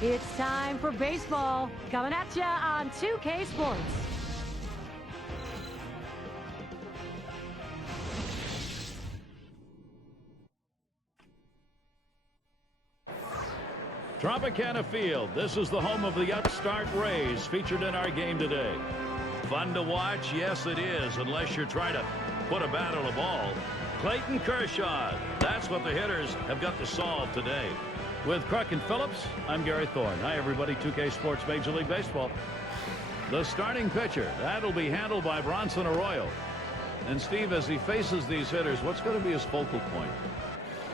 It's time for baseball, coming at ya on 2K Sports. Tropicana Field. This is the home of the upstart Rays, featured in our game today. Fun to watch? Yes, it is, unless you're trying to put a bat on a ball. Clayton Kershaw. That's what the hitters have got to solve today. With Kruk and Phillips, I'm Gary Thorne. Hi, everybody. 2K Sports Major League Baseball. The starting pitcher, that'll be handled by Bronson Arroyo. And Steve, as he faces these hitters, what's going to be his focal point?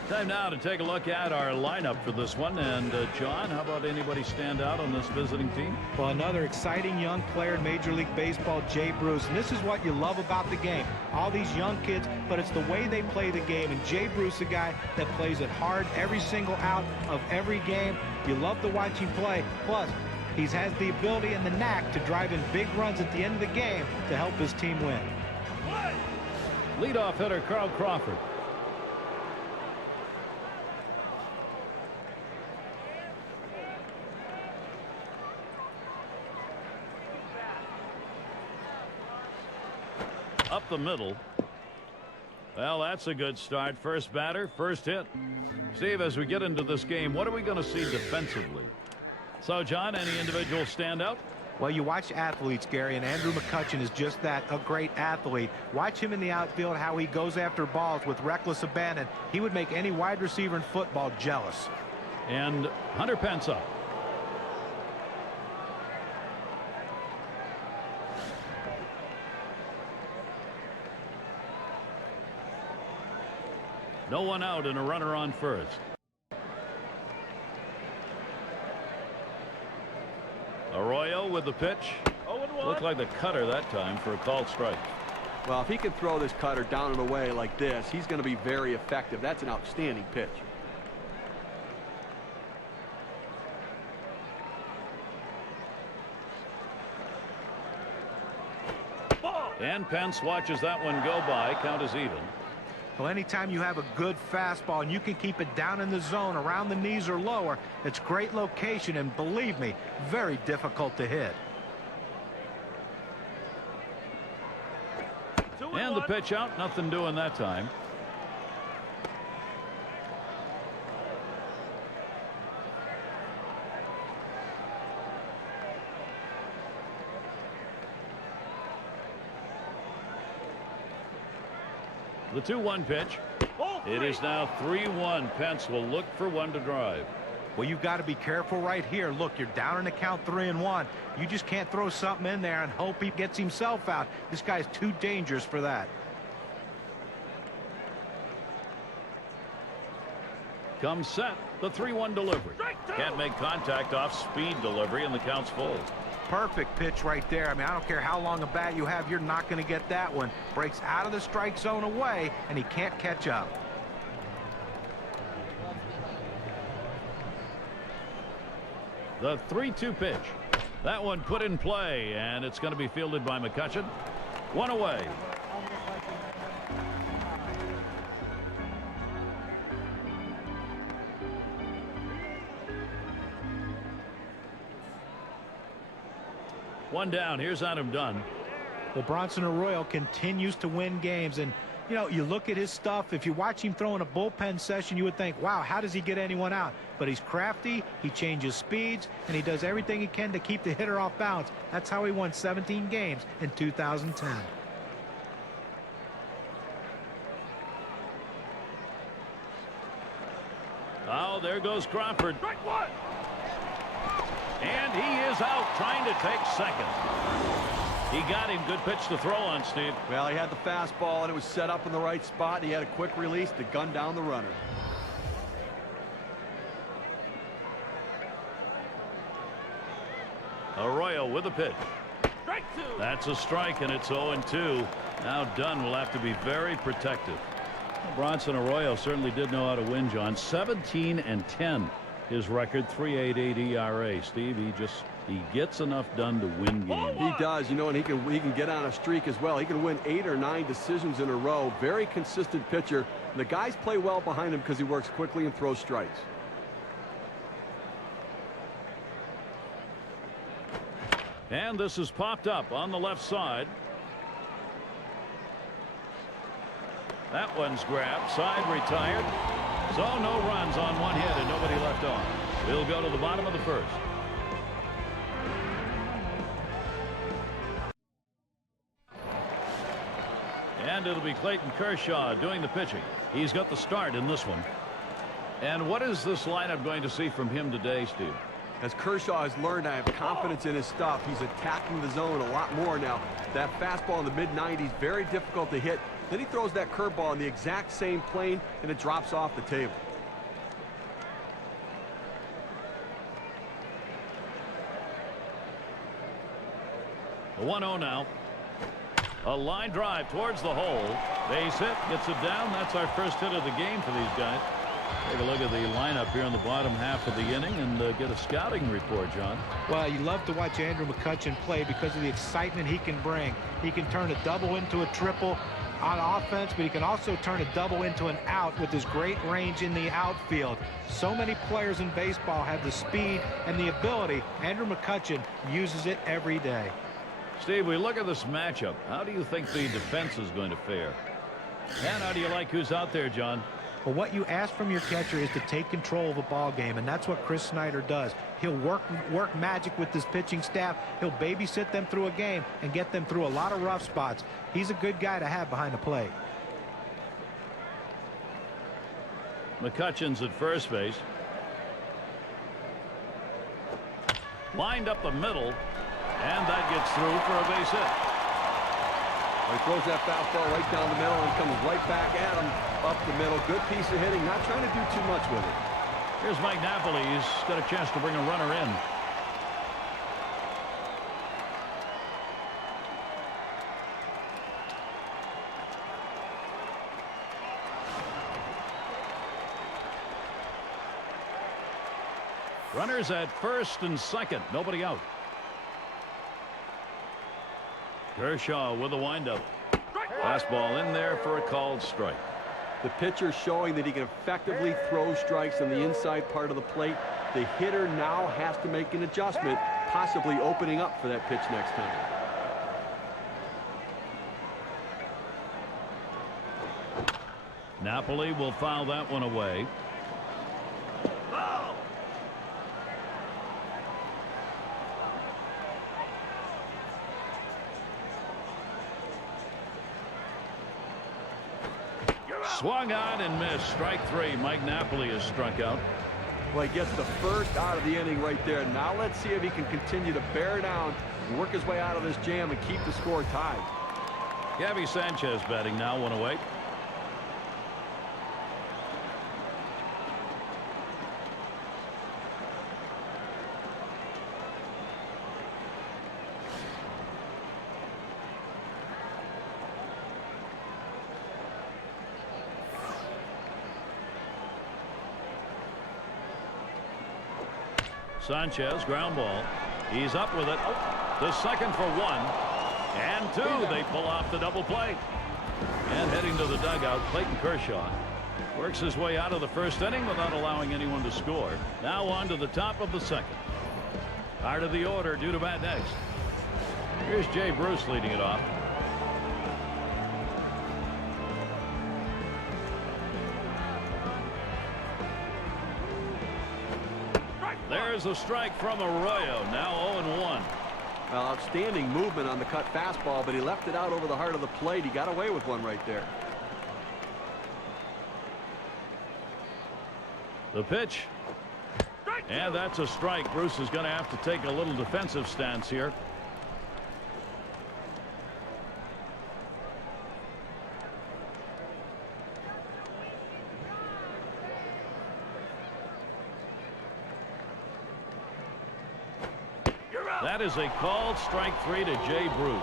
Time now to take a look at our lineup for this one. And John, how about anybody stand out on this visiting team? Well, another exciting young player in Major League Baseball, Jay Bruce. And this is what you love about the game. All these young kids, but it's the way they play the game. And Jay Bruce, a guy that plays it hard every single out of every game. You love to watch him play. Plus, he has the ability and the knack to drive in big runs at the end of the game to help his team win. Leadoff hitter Carl Crawford. Up the middle. Well, that's a good start. First batter, first hit. Steve, as we get into this game, what are we going to see defensively? So, John, any individual standout? Well, you watch athletes, Gary, and Andrew McCutchen is just that, a great athlete. Watch him in the outfield, how he goes after balls with reckless abandon. He would make any wide receiver in football jealous. And Hunter Pence up. No one out and a runner on first. Arroyo with the pitch. Looked like the cutter that time for a called strike. Well, if he can throw this cutter down and away like this, he's going to be very effective. That's an outstanding pitch. And Pence watches that one go by. Count is even. Well, anytime you have a good fastball and you can keep it down in the zone around the knees or lower, it's great location and, believe me, very difficult to hit. And the pitch out, nothing doing that time. The 2-1 pitch. It is now 3-1. Pence will look for one to drive. Well, you've got to be careful right here. Look, you're down in the count 3-1. You just can't throw something in there and hope he gets himself out. This guy's too dangerous for that. Comes set. The 3-1 delivery. Can't make contact off speed delivery, and the count's full. Perfect pitch right there. I mean, I don't care how long a bat you have, you're not going to get that one. Breaks out of the strike zone away, and he can't catch up. The 3-2 pitch. That one put in play, and it's going to be fielded by McCutchen. One away. One down. Here's Adam Dunn. Well, Bronson Arroyo continues to win games. And, you know, you look at his stuff. If you watch him throw in a bullpen session, you would think, wow, how does he get anyone out? But he's crafty. He changes speeds. And he does everything he can to keep the hitter off balance. That's how he won 17 games in 2010. Oh, there goes Crawford. And he is out trying to take second. He got him. Good pitch to throw on, Steve. Well, he had the fastball, and it was set up in the right spot. He had a quick release to gun down the runner. Arroyo with a pitch. That's a strike, and it's 0-2. Now Dunn will have to be very protective. Bronson Arroyo certainly did know how to win, John. 17-10. His record, 3.88 ERA. Steve, he gets enough done to win games. He does, you know, and he can get on a streak as well. He can win 8 or 9 decisions in a row. Very consistent pitcher. The guys play well behind him because he works quickly and throws strikes. And this is popped up on the left side. That one's grabbed. Side retired. So no runs on one hit and nobody left on. We'll go to the bottom of the first. And it'll be Clayton Kershaw doing the pitching. He's got the start in this one. And what is this lineup going to see from him today, Steve? As Kershaw has learned to have confidence in his stuff, he's attacking the zone a lot more now. That fastball in the mid-90s, very difficult to hit. Then he throws that curveball on the exact same plane, and it drops off the table. The 1-0 now. A line drive towards the hole. Base hit, gets it down. That's our first hit of the game for these guys. Take a look at the lineup here in the bottom half of the inning and get a scouting report, John. Well, you love to watch Andrew McCutchen play because of the excitement he can bring. He can turn a double into a triple on offense, but he can also turn a double into an out with his great range in the outfield. So many players in baseball have the speed and the ability. Andrew McCutchen uses it every day. Steve, we look at this matchup. How do you think the defense is going to fare? And how do you like who's out there, John? Well, what you ask from your catcher is to take control of a ball game, and that's what Chris Snyder does. He'll work magic with his pitching staff. He'll babysit them through a game and get them through a lot of rough spots. He's a good guy to have behind the plate. McCutchen's at first base. Lined up the middle, and that gets through for a base hit. He throws that fastball right down the middle and comes right back at him up the middle. Good piece of hitting, not trying to do too much with it. Here's Mike Napoli. He's got a chance to bring a runner in. Runners at first and second. Nobody out. Kershaw with a windup. Fastball in there for a called strike. The pitcher showing that he can effectively throw strikes on the inside part of the plate. The hitter now has to make an adjustment, possibly opening up for that pitch next time. Napoli will foul that one away. Swung on and missed. Strike three. Mike Napoli is struck out. Well, he gets the first out of the inning right there. Now let's see if he can continue to bear down and work his way out of this jam and keep the score tied. Gabby Sanchez batting now, one away. Sanchez, ground ball. He's up with it. To second for one. And two. They pull off the double play. And heading to the dugout, Clayton Kershaw works his way out of the first inning without allowing anyone to score. Now on to the top of the second. Part of the order due to bat next. Here's Jay Bruce leading it off. There's a strike from Arroyo. Now 0-1. Outstanding movement on the cut fastball, but he left it out over the heart of the plate. He got away with one right there. The pitch. And that's a strike. Bruce is going to have to take a little defensive stance here. That is a called strike three to Jay Bruce.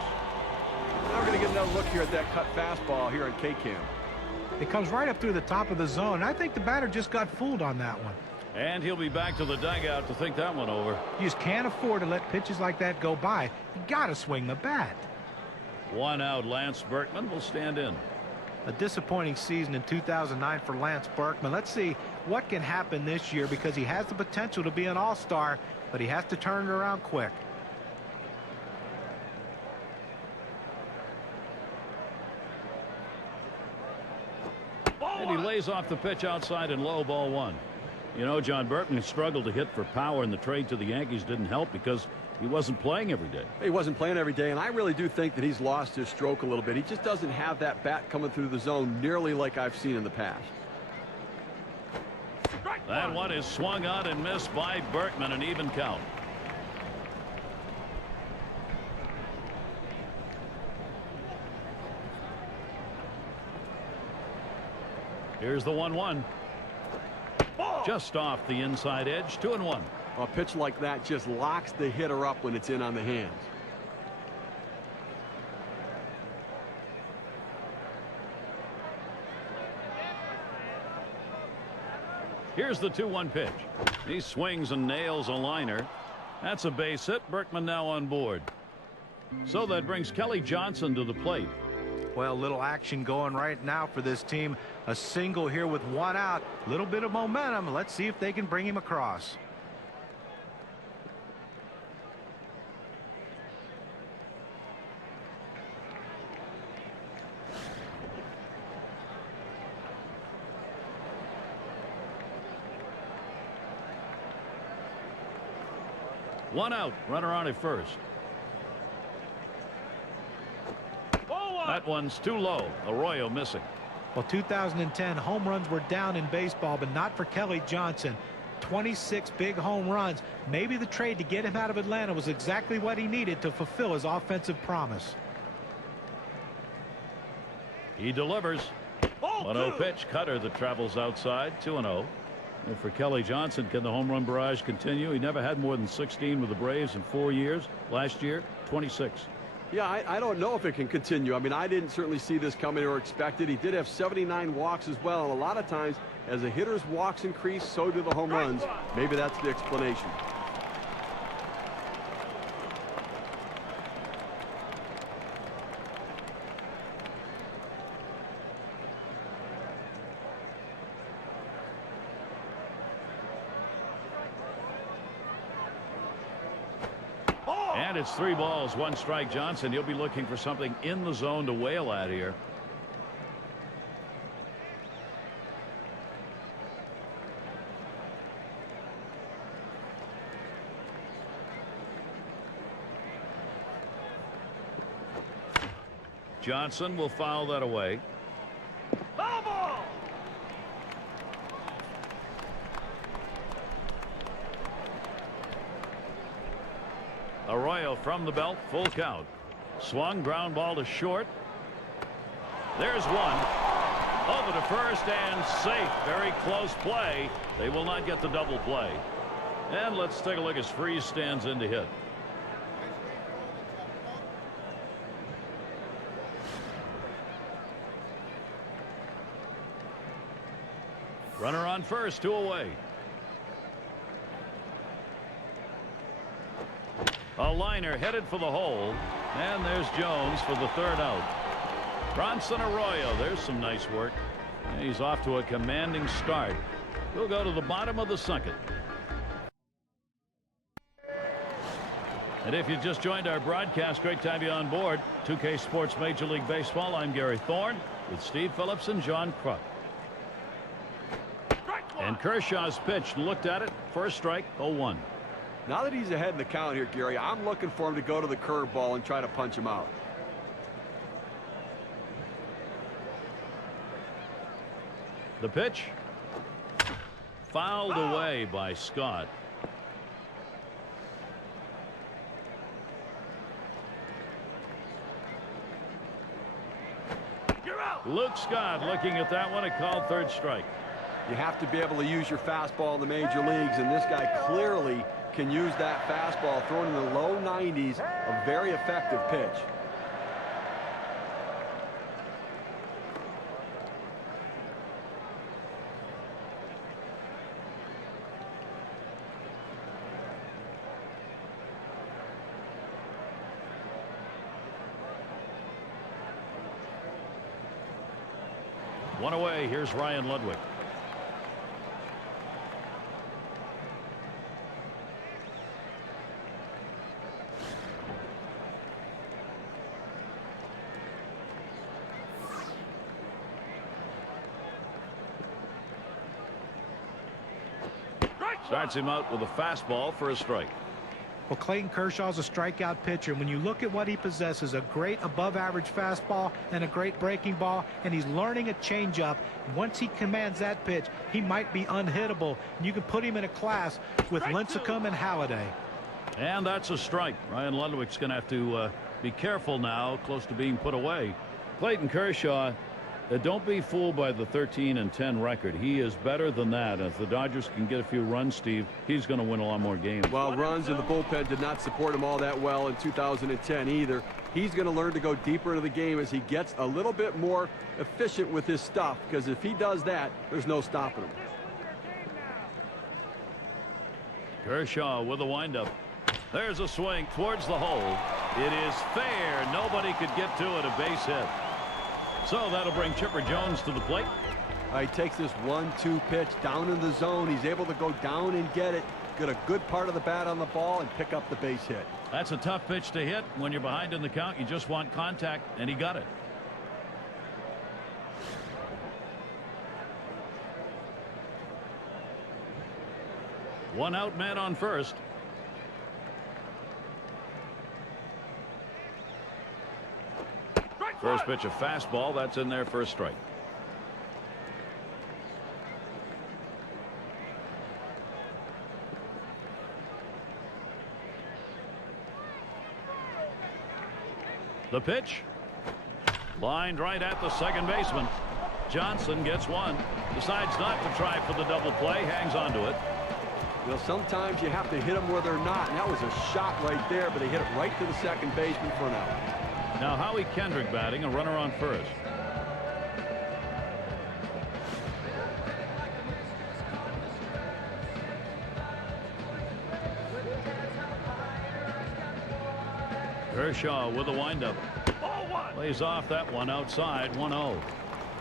Now we're going to get another look here at that cut fastball here on K-Cam. It comes right up through the top of the zone. I think the batter just got fooled on that one. And he'll be back to the dugout to think that one over. You just can't afford to let pitches like that go by. You got to swing the bat. One out. Lance Berkman will stand in. A disappointing season in 2009 for Lance Berkman. Let's see what can happen this year because he has the potential to be an all-star, but he has to turn it around quick. he lays off the pitch outside and low, ball one. You know, John Burton struggled to hit for power, and the trade to the Yankees didn't help because he wasn't playing every day. He wasn't playing every day, and I really do think that he's lost his stroke a little bit. He just doesn't have that bat coming through the zone nearly like I've seen in the past. That one is swung on and missed by Berkman, an even count. Here's the 1-1. Just off the inside edge, 2-1. A pitch like that just locks the hitter up when it's in on the hands. Here's the 2-1 pitch. He swings and nails a liner. That's a base hit. Berkman now on board. So that brings Kelly Johnson to the plate. Well, little action going right now for this team. A single here with one out. Little bit of momentum. Let's see if they can bring him across. One out. Runner on at first. That one's too low. Arroyo missing. Well, 2010 home runs were down in baseball, but not for Kelly Johnson. 26 big home runs. Maybe the trade to get him out of Atlanta was exactly what he needed to fulfill his offensive promise. He delivers. 1-0 pitch. Cutter that travels outside. 2-0. And for Kelly Johnson, can the home run barrage continue? He never had more than 16 with the Braves in 4 years. Last year, 26. Yeah, I don't know if it can continue. I mean, I didn't certainly see this coming or expect it. He did have 79 walks as well. And a lot of times, as a hitter's walks increase, so do the home runs. Maybe that's the explanation. And it's 3 balls, 1 strike. Johnson, he'll be looking for something in the zone to wail at here. Johnson will foul that away. Arroyo from the belt, full count. Swung, ground ball to short. There's one. Over to first and safe. Very close play. They will not get the double play. And let's take a look as Freese stands in to hit. Runner on first, 2 away. A liner headed for the hole, and there's Jones for the 3rd out. Bronson Arroyo, there's some nice work. And he's off to a commanding start. We'll go to the bottom of the 2nd. And if you just joined our broadcast, great to have you on board. 2K Sports Major League Baseball. I'm Gary Thorne with Steve Phillips and John Kruk. And Kershaw's pitch, looked at it, first strike, 0-1. Now that he's ahead in the count here, Gary, I'm looking for him to go to the curveball and try to punch him out. The pitch. Fouled away by Scott. Luke Scott looking at that one, a called 3rd strike. You have to be able to use your fastball in the major leagues, and this guy clearly can use that fastball, thrown in the low 90s, a very effective pitch. One away. Here's Ryan Ludwig. Starts him out with a fastball for a strike. Well, Clayton Kershaw's a strikeout pitcher. When you look at what he possesses, a great above-average fastball and a great breaking ball, and he's learning a changeup. Once he commands that pitch, he might be unhittable. You can put him in a class with Lincecum and Halladay. And that's a strike. Ryan Ludwig's going to have to be careful now, close to being put away. Clayton Kershaw, don't be fooled by the 13-10 record. He is better than that. If the Dodgers can get a few runs, Steve, he's going to win a lot more games. Well, runs in the bullpen did not support him all that well in 2010 either. He's going to learn to go deeper into the game as he gets a little bit more efficient with his stuff, because if he does that, there's no stopping him. Kershaw with a windup. There's a swing towards the hole. It is fair. Nobody could get to it. A base hit. So that'll bring Chipper Jones to the plate. He takes this 1-2 pitch down in the zone. He's able to go down and get it, get a good part of the bat on the ball, and pick up the base hit. That's a tough pitch to hit. When you're behind in the count, you just want contact, and he got it. One out, man on first. First pitch, a fastball. That's in there for a strike. The pitch. Lined right at the second baseman. Johnson gets one. Decides not to try for the double play. Hangs on to it. You know, sometimes you have to hit them where they're not. And that was a shot right there, but they hit it right to the second baseman for an out. Now Howie Kendrick batting, a runner on first. Kershaw with a windup. Lays off that one outside. 1-0.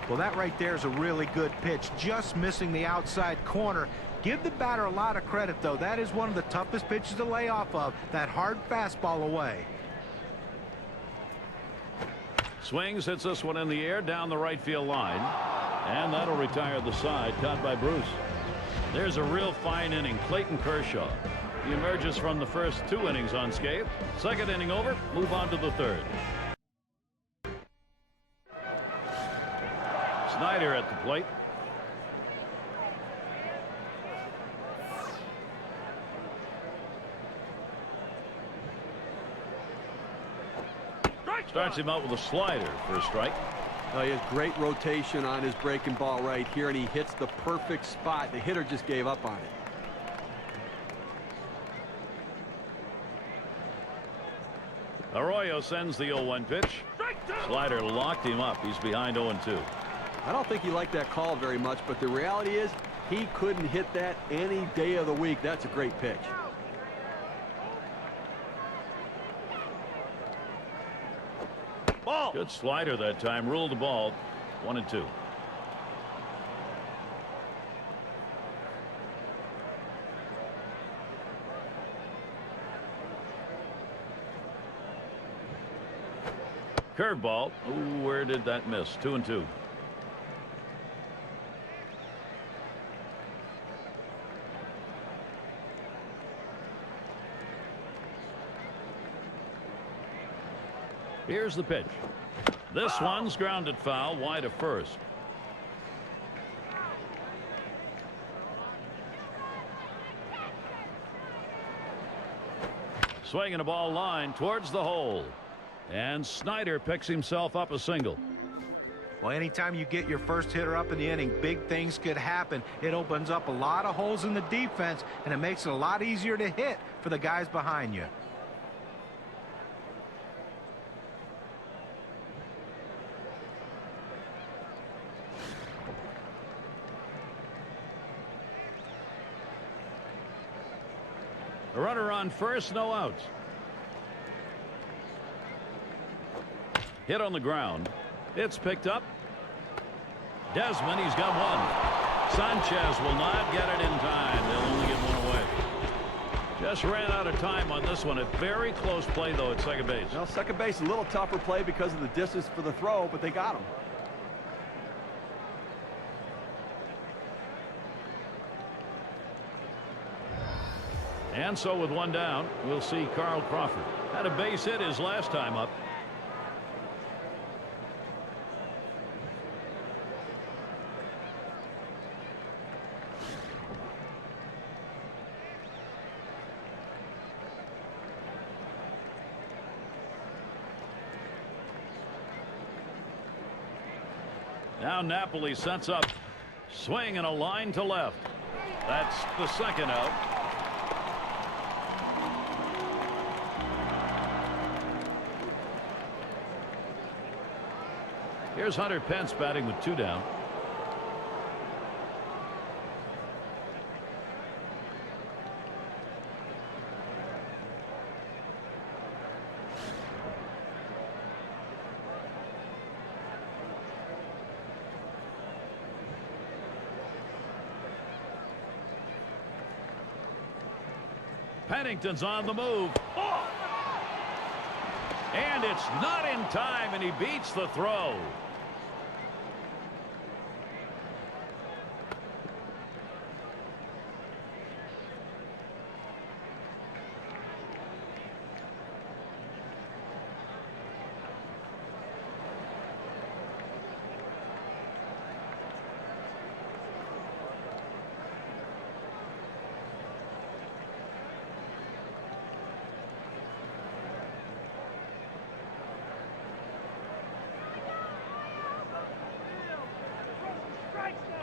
Well, that right there is a really good pitch, just missing the outside corner. Give the batter a lot of credit, though. That is one of the toughest pitches to lay off of, that hard fastball away. Swings, hits this one in the air down the right field line, and that'll retire the side. Caught by Bruce. There's a real fine inning. Clayton Kershaw. He emerges from the first 2 innings unscathed. Second inning over. Move on to the third. Snyder at the plate. Starts him out with a slider for a strike. He has great rotation on his breaking ball right here, and he hits the perfect spot. The hitter just gave up on it. Arroyo sends the 0-1 pitch. Slider locked him up. He's behind 0-2. I don't think he liked that call very much, but the reality is he couldn't hit that any day of the week. That's a great pitch. Ball. Good slider that time. Ruled the ball. 1-2. Curveball. Ooh, where did that miss? 2-2. Here's the pitch. This one's grounded foul wide of first. Swinging a ball line towards the hole. And Snyder picks himself up a single. Well, anytime you get your first hitter up in the inning, big things could happen. It opens up a lot of holes in the defense, and it makes it a lot easier to hit for the guys behind you. A runner on first, no outs. Hit on the ground. It's picked up. Desmond, he's got one. Sanchez will not get it in time. They'll only get one away. Just ran out of time on this one. A very close play, though, at second base. Well, second base is a little tougher play because of the distance for the throw, but they got him. And so with one down, we'll see Carl Crawford. Had a base hit his last time up. Now Napoli sets up. Swing and a line to left. That's the second out. Here's Hunter Pence batting with 2 down. Pennington's on the move. Oh! And it's not in time, and he beats the throw.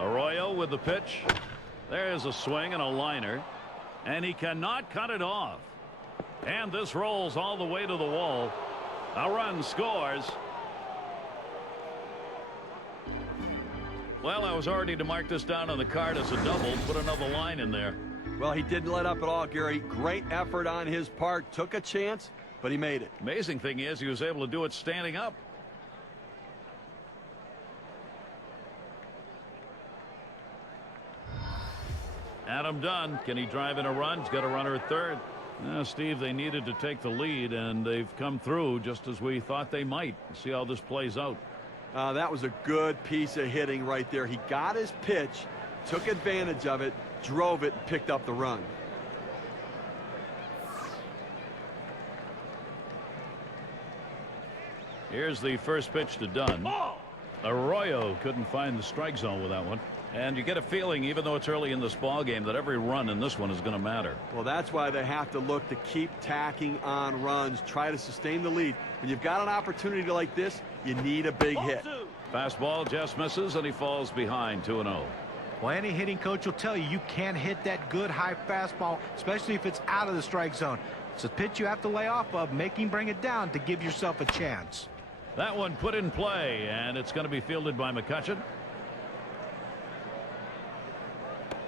Arroyo with the pitch. There's a swing and a liner, and he cannot cut it off. And this rolls all the way to the wall. A run scores. Well, I was already to mark this down on the card as a double. Put another line in there. Well, he didn't let up at all, Gary. Great effort on his part. Took a chance, but he made it. Amazing thing is he was able to do it standing up. Adam Dunn, can he drive in a run? He's got a runner at third. Steve, they needed to take the lead, and they've come through just as we thought they might. See how this plays out. That was a good piece of hitting right there. He got his pitch, took advantage of it, drove it, and picked up the run. Here's the first pitch to Dunn. Arroyo couldn't find the strike zone with that one. And you get a feeling, even though it's early in this ball game, that every run in this one is going to matter. Well, that's why they have to look to keep tacking on runs, try to sustain the lead. When you've got an opportunity like this, you need a big hit. Fastball just misses, and he falls behind 2-0. Well, any hitting coach will tell you can't hit that good high fastball, especially if it's out of the strike zone. It's a pitch you have to lay off of, make him bring it down to give yourself a chance. That one put in play, and it's going to be fielded by McCutchen.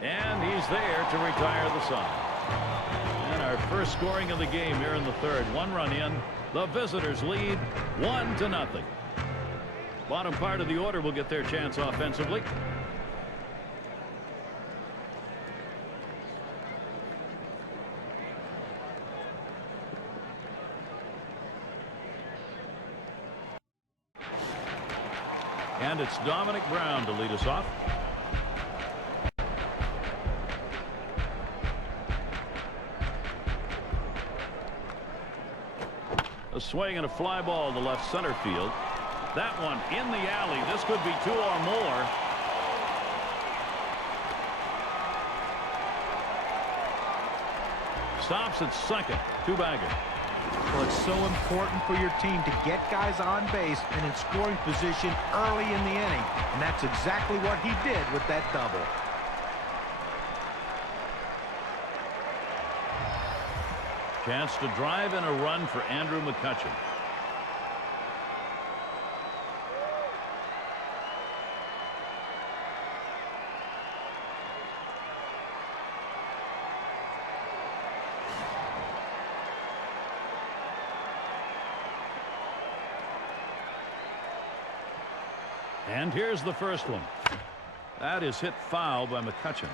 And he's there to retire the side. And our first scoring of the game here in the third. 1 run in. The visitors lead 1-0. Bottom part of the order will get their chance offensively. And it's Dominic Brown to lead us off. A swing and a fly ball to left center field. That one in the alley. This could be 2 or more. Stops at second. 2-bagger. Well, it's so important for your team to get guys on base and in scoring position early in the inning. And that's exactly what he did with that double. Chance to drive in a run for Andrew McCutchen. And here's the first one. That is hit foul by McCutchen.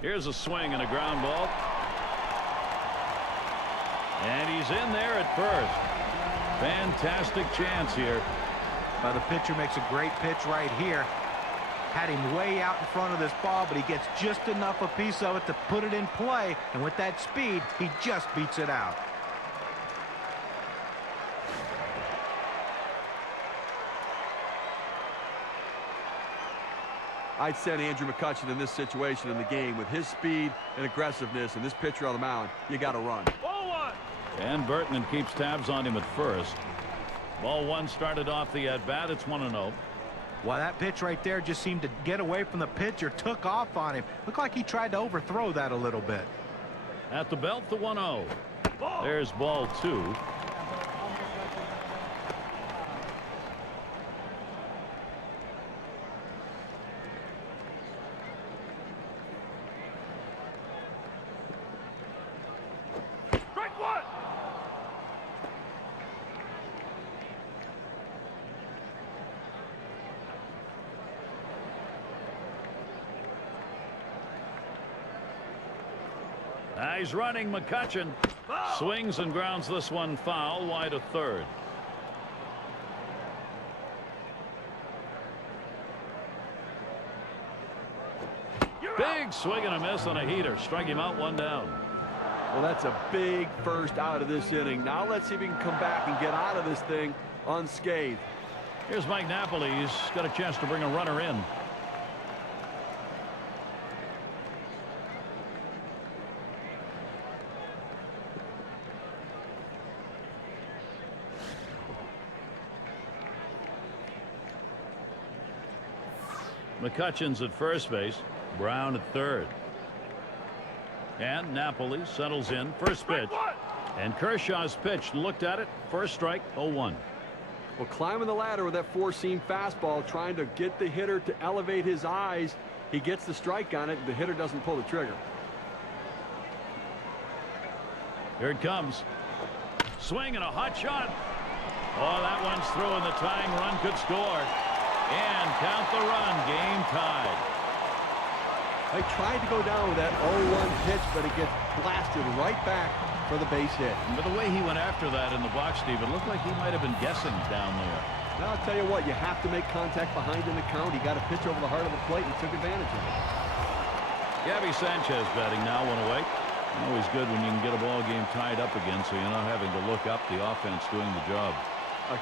Here's a swing and a ground ball. And he's in there at first. Fantastic chance here. Well, the pitcher makes a great pitch right here. Had him way out in front of this ball, but he gets just enough a piece of it to put it in play. And with that speed, he just beats it out. I'd send Andrew McCutchen in this situation in the game. With his speed and aggressiveness and this pitcher on the mound, you got to run. Ball one. And Burton keeps tabs on him at first. Ball one started off the at-bat. It's 1-0. Well, that pitch right there just seemed to get away from the pitcher, took off on him. Looked like he tried to overthrow that a little bit. At the belt, the 1-0. There's ball two. He's running. McCutchen swings and grounds this one foul wide to third. Big swing and a miss on a heater. Strike him out, one down. Well, that's a big first out of this inning. Now let's see if he can come back and get out of this thing unscathed. Here's Mike Napoli. He's got a chance to bring a runner in. McCutchen's at first base. Brown at third. And Napoli settles in. First pitch. And Kershaw's pitch. Looked at it. First strike. 0-1. Well, climbing the ladder with that four-seam fastball, trying to get the hitter to elevate his eyes. He gets the strike on it. The hitter doesn't pull the trigger. Here it comes. Swing and a hot shot. Oh, that one's through, and the tying run could score. And count the run. Game tied. They tried to go down with that 0-1 pitch, but it gets blasted right back for the base hit. But the way he went after that in the box, Steve, it looked like he might have been guessing down there. Now, I'll tell you what, you have to make contact behind in the count. He got a pitch over the heart of the plate and took advantage of it. Gabby Sanchez batting now, one away. Always good when you can get a ball game tied up again, so you're not having to look up, the offense doing the job.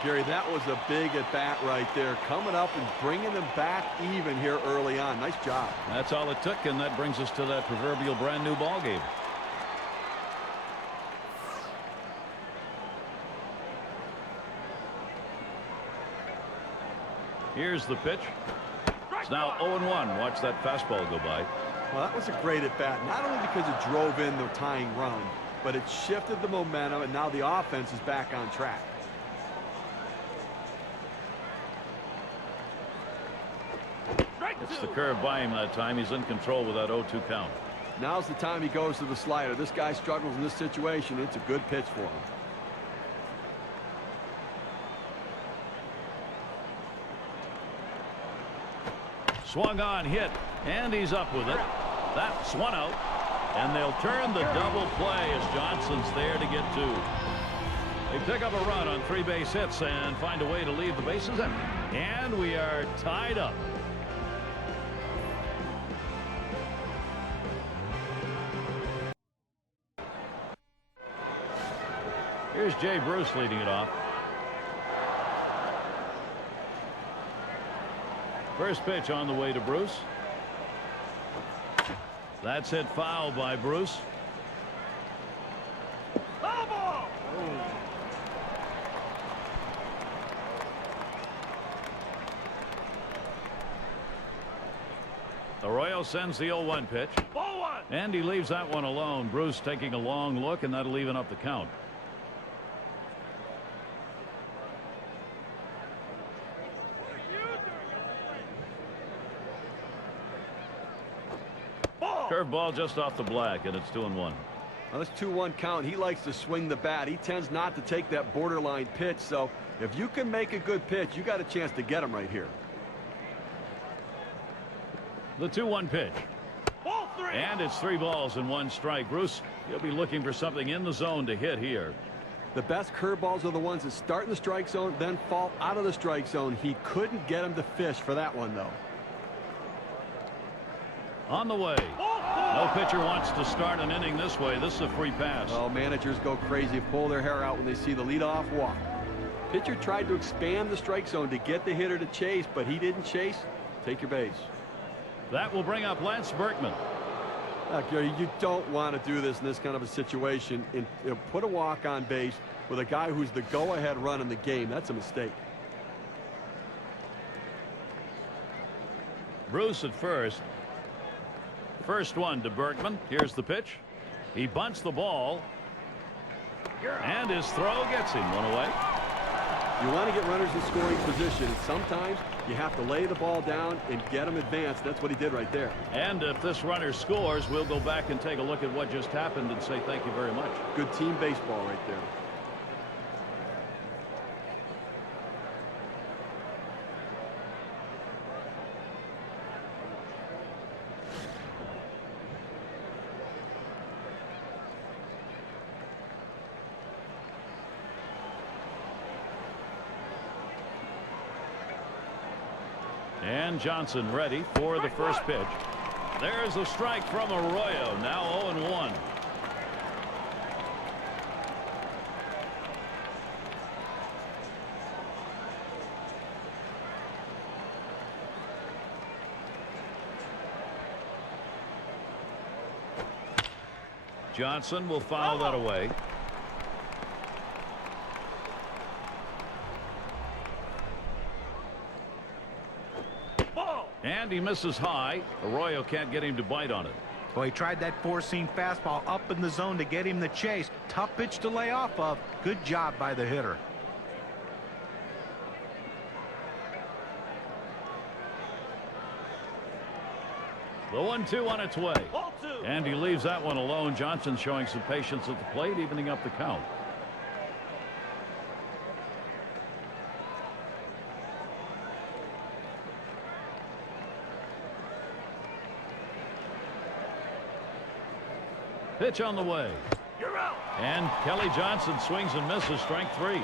Gary, that was a big at-bat right there, coming up and bringing them back even here early on. Nice job. That's all it took, and that brings us to that proverbial brand new ball game. Here's the pitch. It's now 0-1. Watch that fastball go by. Well, that was a great at-bat, not only because it drove in the tying run, but it shifted the momentum, and now the offense is back on track. It's the curve by him that time. He's in control with that 0-2 count. Now's the time he goes to the slider. This guy struggles in this situation. It's a good pitch for him. Swung on, hit, and he's up with it. That's one out. And they'll turn the double play as Johnson's there to get two. They pick up a run on 3 base hits and find a way to leave the bases empty. And we are tied up. Here's Jay Bruce leading it off. First pitch on the way to Bruce. That's hit foul by Bruce. Foul ball! Arroyo sends the 0-1 pitch. Ball one. And he leaves that one alone. Bruce taking a long look, and that'll even up the count. Curveball just off the black, and it's 2-1. Now, this 2-1 count. He likes to swing the bat. He tends not to take that borderline pitch. So if you can make a good pitch, you got a chance to get him right here. The 2-1 pitch. Ball And it's 3 balls and 1 strike. Bruce, he'll be looking for something in the zone to hit here. The best curveballs are the ones that start in the strike zone, then fall out of the strike zone. He couldn't get him to fish for that one, though. On the way. No pitcher wants to start an inning this way. This is a free pass. Oh, managers go crazy, pull their hair out when they see the leadoff walk. Pitcher tried to expand the strike zone to get the hitter to chase, but he didn't chase. Take your base. That will bring up Lance Berkman. Gary, you don't want to do this in this kind of a situation. Put a walk on base with a guy who's the go-ahead run in the game. That's a mistake. Bruce at first. First one to Berkman. Here's the pitch. He bunts the ball. And his throw gets him one away. You want to get runners in scoring position, and sometimes you have to lay the ball down and get them advanced. That's what he did right there. And if this runner scores, we'll go back and take a look at what just happened and say thank you very much. Good team baseball right there. And Johnson ready for the first pitch. There's a strike from Arroyo. Now 0-1. Johnson will foul that away. And he misses high. Arroyo can't get him to bite on it. Well, he tried that four-seam fastball up in the zone to get him the chase. Tough pitch to lay off of. Good job by the hitter. The 1-2 on its way. And he leaves that one alone. Johnson showing some patience at the plate, evening up the count. Pitch on the way. You're out. And Kelly Johnson swings and misses. Strike 3.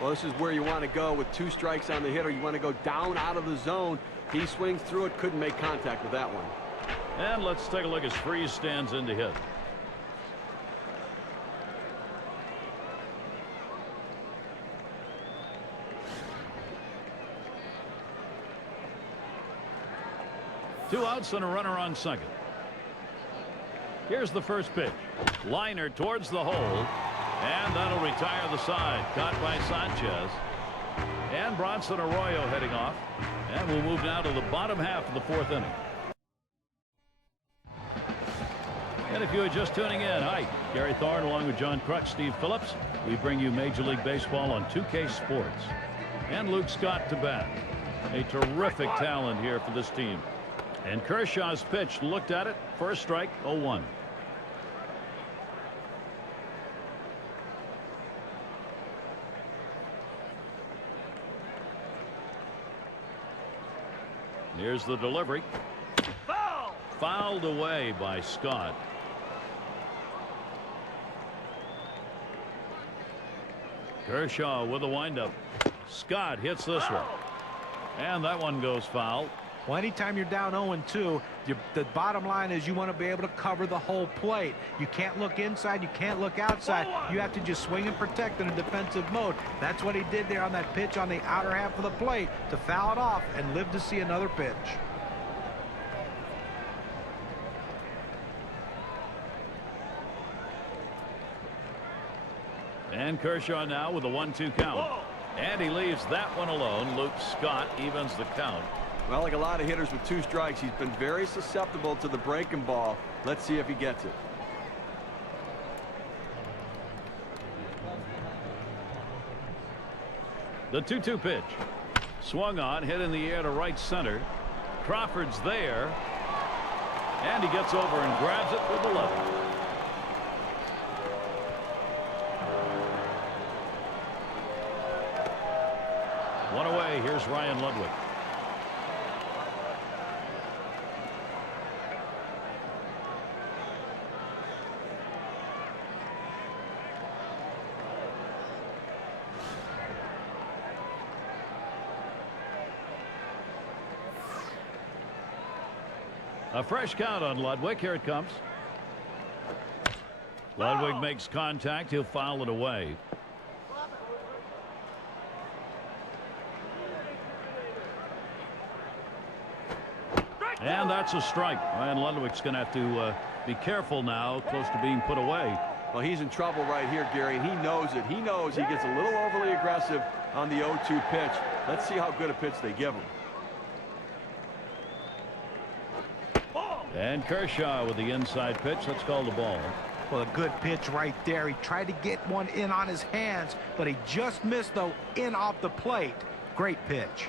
Well, this is where you want to go with 2 strikes on the hitter. You want to go down out of the zone. He swings through it, couldn't make contact with that one. And let's take a look as Freese stands in to hit. Two outs and a runner on second. Here's the first pitch. Liner towards the hole. And that'll retire the side. Caught by Sanchez. And Bronson Arroyo heading off. And we'll move now to the bottom half of the 4th inning. And if you are just tuning in, hi, Gary Thorne along with John Crutch, Steve Phillips. We bring you Major League Baseball on 2K Sports. And Luke Scott to bat. A terrific talent here for this team. And Kershaw's pitch, looked at it. First strike, 0-1. Here's the delivery. Foul! Fouled away by Scott. Kershaw with a windup. Scott hits this one. And that one goes foul. Well, anytime you're down 0-2, the bottom line is you want to be able to cover the whole plate. You can't look inside. You can't look outside. You have to just swing and protect in a defensive mode. That's what he did there on that pitch on the outer half of the plate to foul it off and live to see another pitch. And Kershaw now with a 1-2 count. And he leaves that one alone. Luke Scott evens the count. Well, like a lot of hitters with 2 strikes, he's been very susceptible to the breaking ball. Let's see if he gets it. The 2-2 pitch. Swung on, hit in the air to right center. Crawford's there. And he gets over and grabs it with the left. One away. Here's Ryan Ludwig. A fresh count on Ludwig. Here it comes. Ludwig makes contact. He'll foul it away. And that's a strike. And Ludwig's going to have to be careful now, close to being put away. Well, he's in trouble right here, Gary, and he knows it. He knows he gets a little overly aggressive on the 0-2 pitch. Let's see how good a pitch they give him. And Kershaw with the inside pitch. That's called a ball. Well, a good pitch right there. He tried to get one in on his hands, but he just missed, though, in off the plate. Great pitch.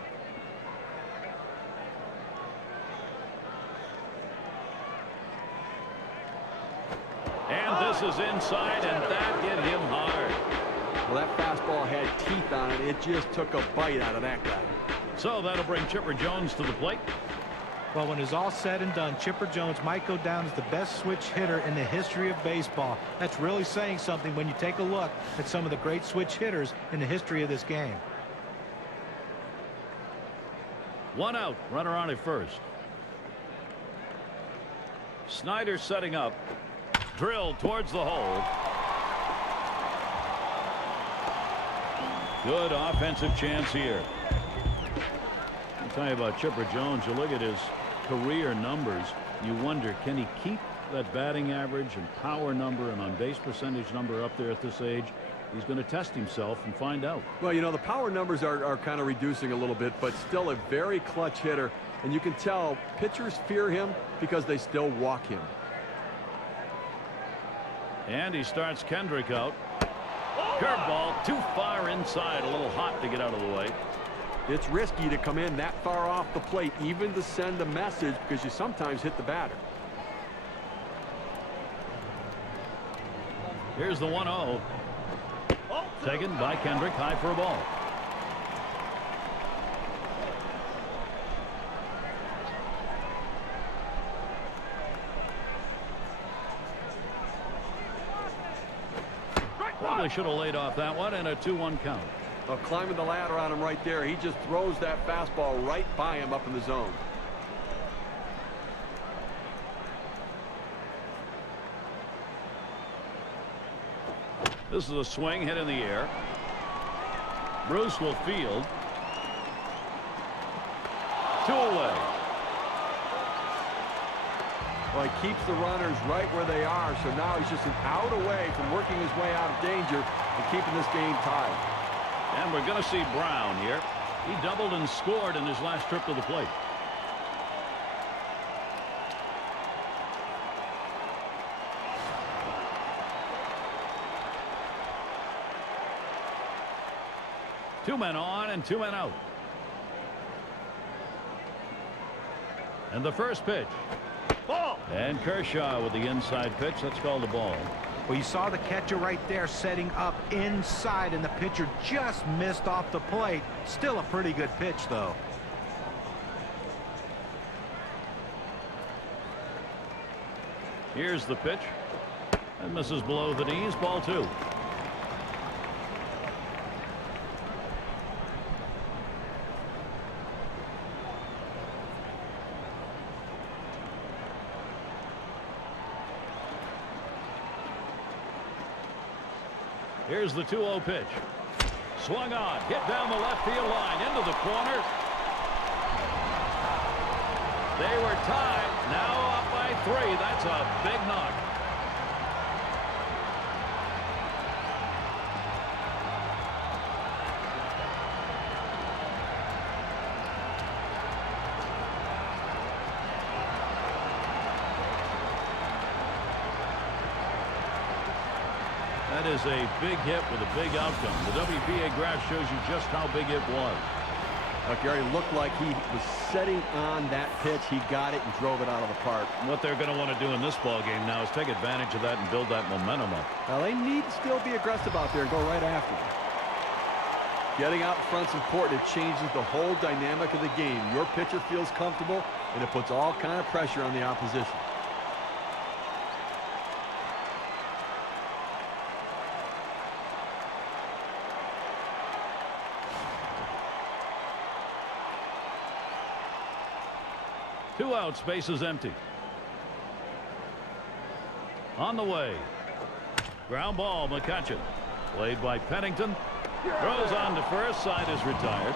And this is inside, and that hit him hard. Well, that fastball had teeth on it. It just took a bite out of that guy. So that'll bring Chipper Jones to the plate. Well, when it's all said and done, Chipper Jones might go down as the best switch hitter in the history of baseball. That's really saying something when you take a look at some of the great switch hitters in the history of this game. One out, runner on at first. Snyder setting up. Drilled towards the hole. Good offensive chance here. I'll tell you about Chipper Jones. You look at his career numbers. You wonder, can he keep that batting average and power number and on base percentage number up there at this age? He's going to test himself and find out. Well, you know, the power numbers are kind of reducing a little bit, but still a very clutch hitter. And you can tell pitchers fear him because they still walk him. And he starts Kendrick out. Curveball too far inside. A little hot to get out of the way. It's risky to come in that far off the plate, even to send a message, because you sometimes hit the batter. Here's the 1-0. Taken by Kendrick, high for a ball. Probably should have laid off that one, and a 2-1 count. Well, climbing the ladder on him right there. He just throws that fastball right by him up in the zone. This is a swing hit in the air. Bruce will field. 2 away. Well, he keeps the runners right where they are, so now he's just an out away from working his way out of danger and keeping this game tied. And we're going to see Brown here. He doubled and scored in his last trip to the plate. Two men on and 2 men out. And the first pitch. Ball. And Kershaw with the inside pitch. That's called a ball. Well, you saw the catcher right there setting up inside, and the pitcher just missed off the plate. Still a pretty good pitch, though. Here's the pitch. And misses below the knees. Ball 2. Here's the 2-0 pitch. Swung on, hit down the left field line into the corner. They were tied, now up by 3. That's a big knock. That is a big hit with a big outcome. The WPA graph shows you just how big it was. Gary looked like he was setting on that pitch. He got it and drove it out of the park. What they're going to want to do in this ball game now is take advantage of that and build that momentum up. Now they need to still be aggressive out there and go right after him. Getting out in front's important. It changes the whole dynamic of the game. Your pitcher feels comfortable, and it puts all kind of pressure on the opposition. Two outs, space is empty. On the way. Ground ball, McCutcheon. Played by Pennington. Throws on to first. Side is retired.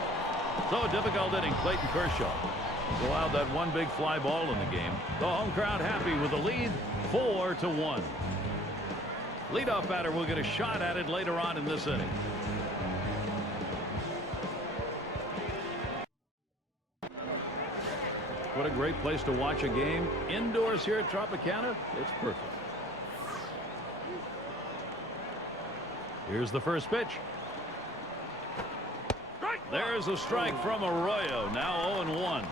So a difficult inning, Clayton Kershaw. Allowed that one big fly ball in the game. The home crowd happy with the lead, 4-1. Leadoff batter will get a shot at it later on in this inning. What a great place to watch a game. Indoors here at Tropicana, it's perfect. Here's the first pitch. There's a strike from Arroyo. Now 0-1.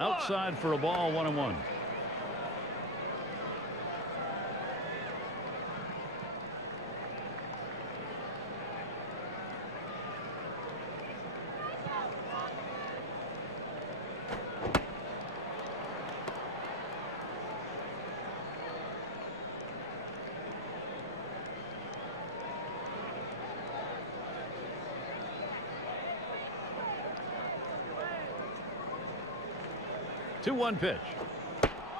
Outside for a ball, 1-1. Two-one pitch.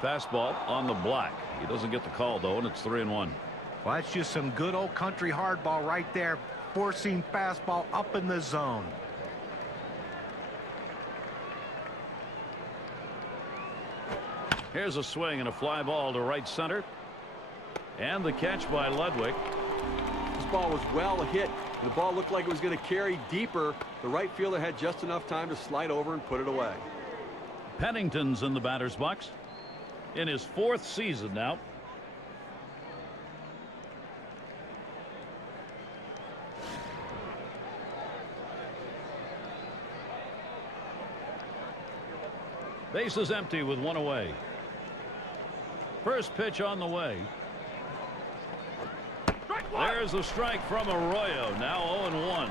Fastball on the block. He doesn't get the call, though, and it's 3-1. Well, that's just some good old country hardball right there. Four-seam fastball up in the zone. Here's a swing and a fly ball to right center. And the catch by Ludwig. This ball was well hit. The ball looked like it was going to carry deeper. The right fielder had just enough time to slide over and put it away. Pennington's in the batter's box in his 4th season now. Base is empty with one away. First pitch on the way. There's a strike from Arroyo. Now 0-1.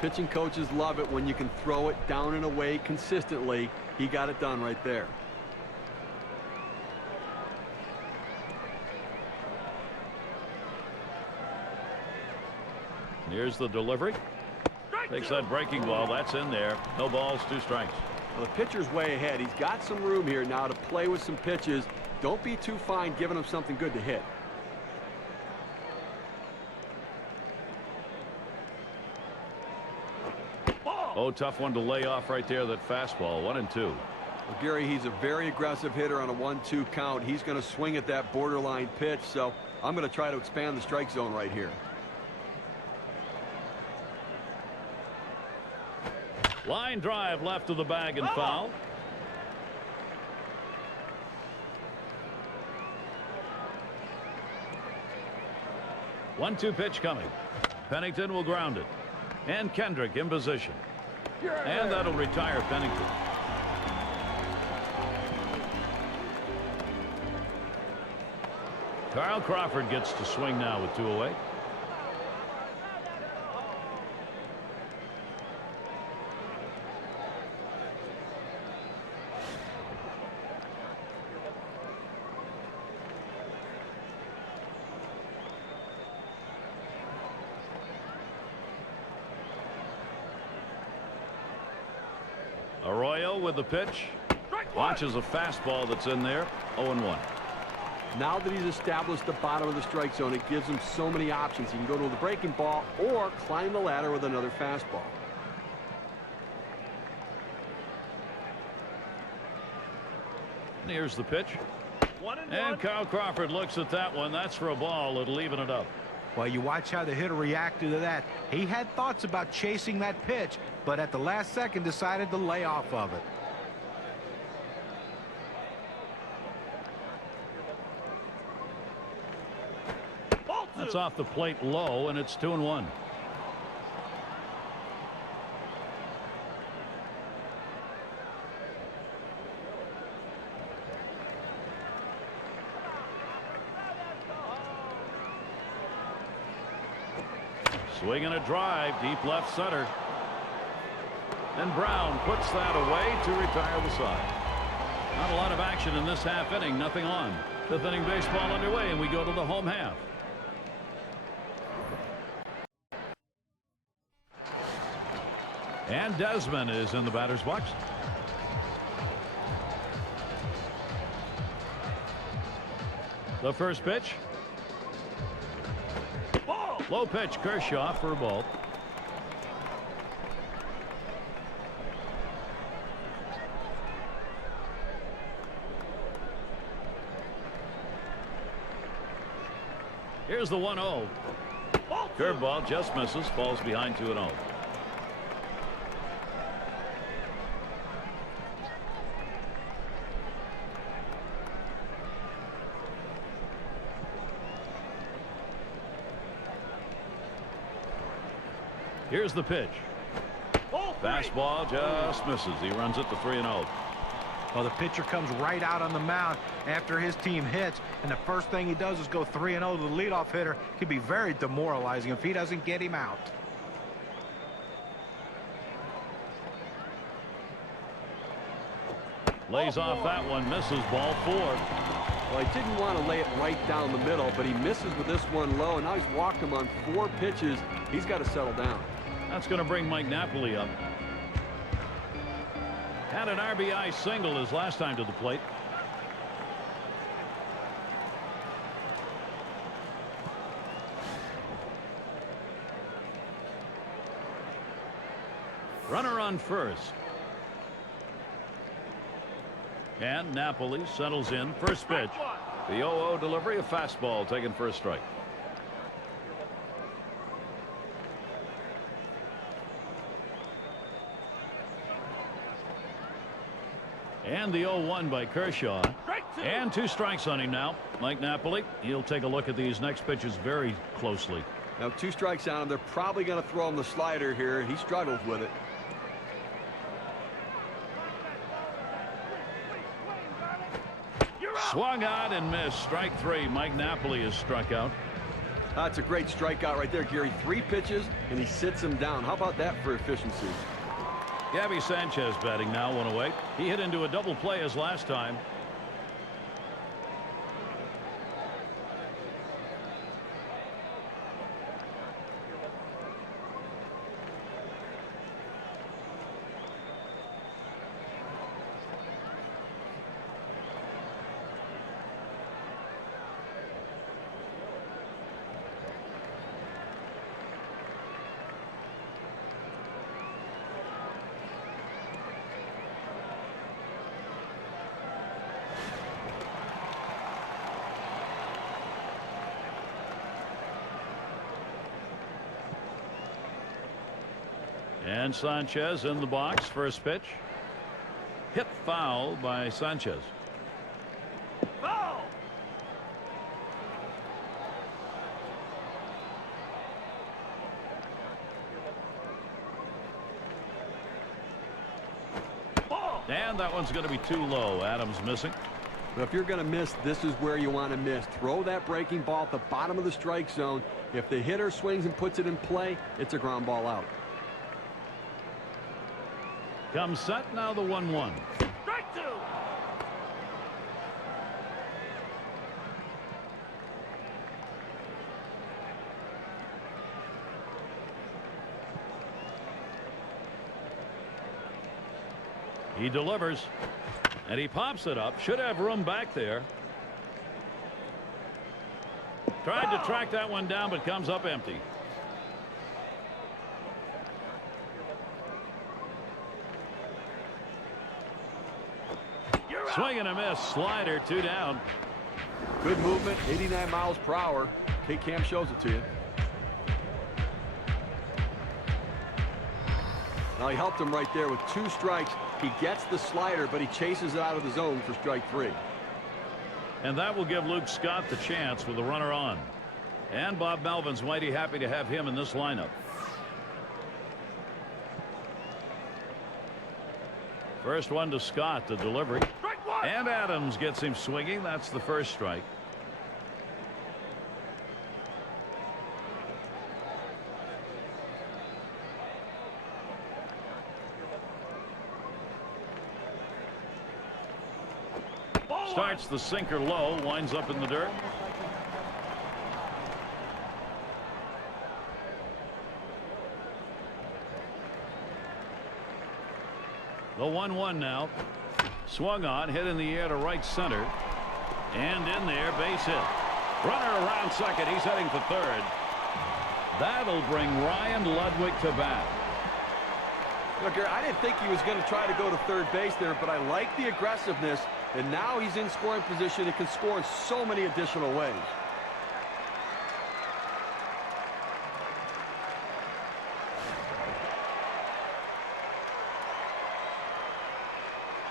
Pitching coaches love it when you can throw it down and away consistently. He got it done right there. Here's the delivery. Takes that breaking ball. That's in there. No balls, 2 strikes. Well, the pitcher's way ahead. He's got some room here now to play with some pitches. Don't be too fine giving him something good to hit. Oh, tough one to lay off right there, that fastball. 1-2. Well, Gary, he's a very aggressive hitter on a 1-2 count. He's going to swing at that borderline pitch, so I'm going to try to expand the strike zone right here. Line drive left of the bag and foul. One-two pitch coming. Pennington will ground it. And Kendrick in position. And that'll retire Pennington. Carl Crawford gets to swing now with 2 away. Arroyo with the pitch. Watches a fastball that's in there. 0-1. Now that he's established the bottom of the strike zone, it gives him so many options. He can go to the breaking ball or climb the ladder with another fastball. Here's the pitch. And Carl Crawford looks at that one. That's for a ball. It'll even it up. Well, you watch how the hitter reacted to that. He had thoughts about chasing that pitch, but at the last second decided to lay off of it. That's off the plate low, and it's 2-1. Swing and a drive deep left center. And Brown puts that away to retire the side. Not a lot of action in this half inning. Nothing on. 5th inning baseball underway, and we go to the home half. And Desmond is in the batter's box. The first pitch. Ball. Low pitch, Kershaw for a ball. Here's the 1-0. Curveball just misses, falls behind 2-0. Here's the pitch. Fastball just misses. He runs it to 3-0. Well, the pitcher comes right out on the mound after his team hits, and the first thing he does is go 3-0 to the leadoff hitter. Could be very demoralizing if he doesn't get him out. Lays off that one, misses, ball 4. Well, he didn't want to lay it right down the middle, but he misses with this one low, and now he's walked him on 4 pitches. He's got to settle down. That's going to bring Mike Napoli up. Had an RBI single his last time to the plate. Runner on first. And Napoli settles in. First pitch. The 0-0 delivery, a fastball taken for a strike. And the 0-1 by Kershaw. And 2 strikes on him now. Mike Napoli, he'll take a look at these next pitches very closely. Now 2 strikes on him. They're probably going to throw him the slider here. He struggles with it. Swung on and missed. Strike 3. Mike Napoli is struck out. That's a great strikeout right there, Gary. 3 pitches, and he sits him down. How about that for efficiency? Gabby Sanchez batting now, 1 away. He hit into a double play as last time. And Sanchez in the box. First pitch. Hit foul by Sanchez. Foul. And that one's going to be too low. Adams missing. But if you're going to miss, this is where you want to miss. Throw that breaking ball at the bottom of the strike zone. If the hitter swings and puts it in play, it's a ground ball out. Comes set, now the 1-1. Strike 2. He delivers. And he pops it up. Should have room back there. Tried to track that one down, but comes up empty. Swing and a miss. Slider, 2 down. Good movement, 89 miles per hour. K-Cam shows it to you. Now he helped him right there with 2 strikes. He gets the slider, but he chases it out of the zone for strike 3. And that will give Luke Scott the chance with the runner on. And Bob Melvin's mighty happy to have him in this lineup. First one to Scott, the delivery. And Adams gets him swinging. That's the first strike. Starts the sinker low, winds up in the dirt. The 1-1 now. Swung on, hit in the air to right center. And in there, base hit. Runner around second. He's heading for third. That'll bring Ryan Ludwig to bat. Look, Gary, I didn't think he was going to try to go to third base there, but I like the aggressiveness. And now he's in scoring position and can score in so many additional ways.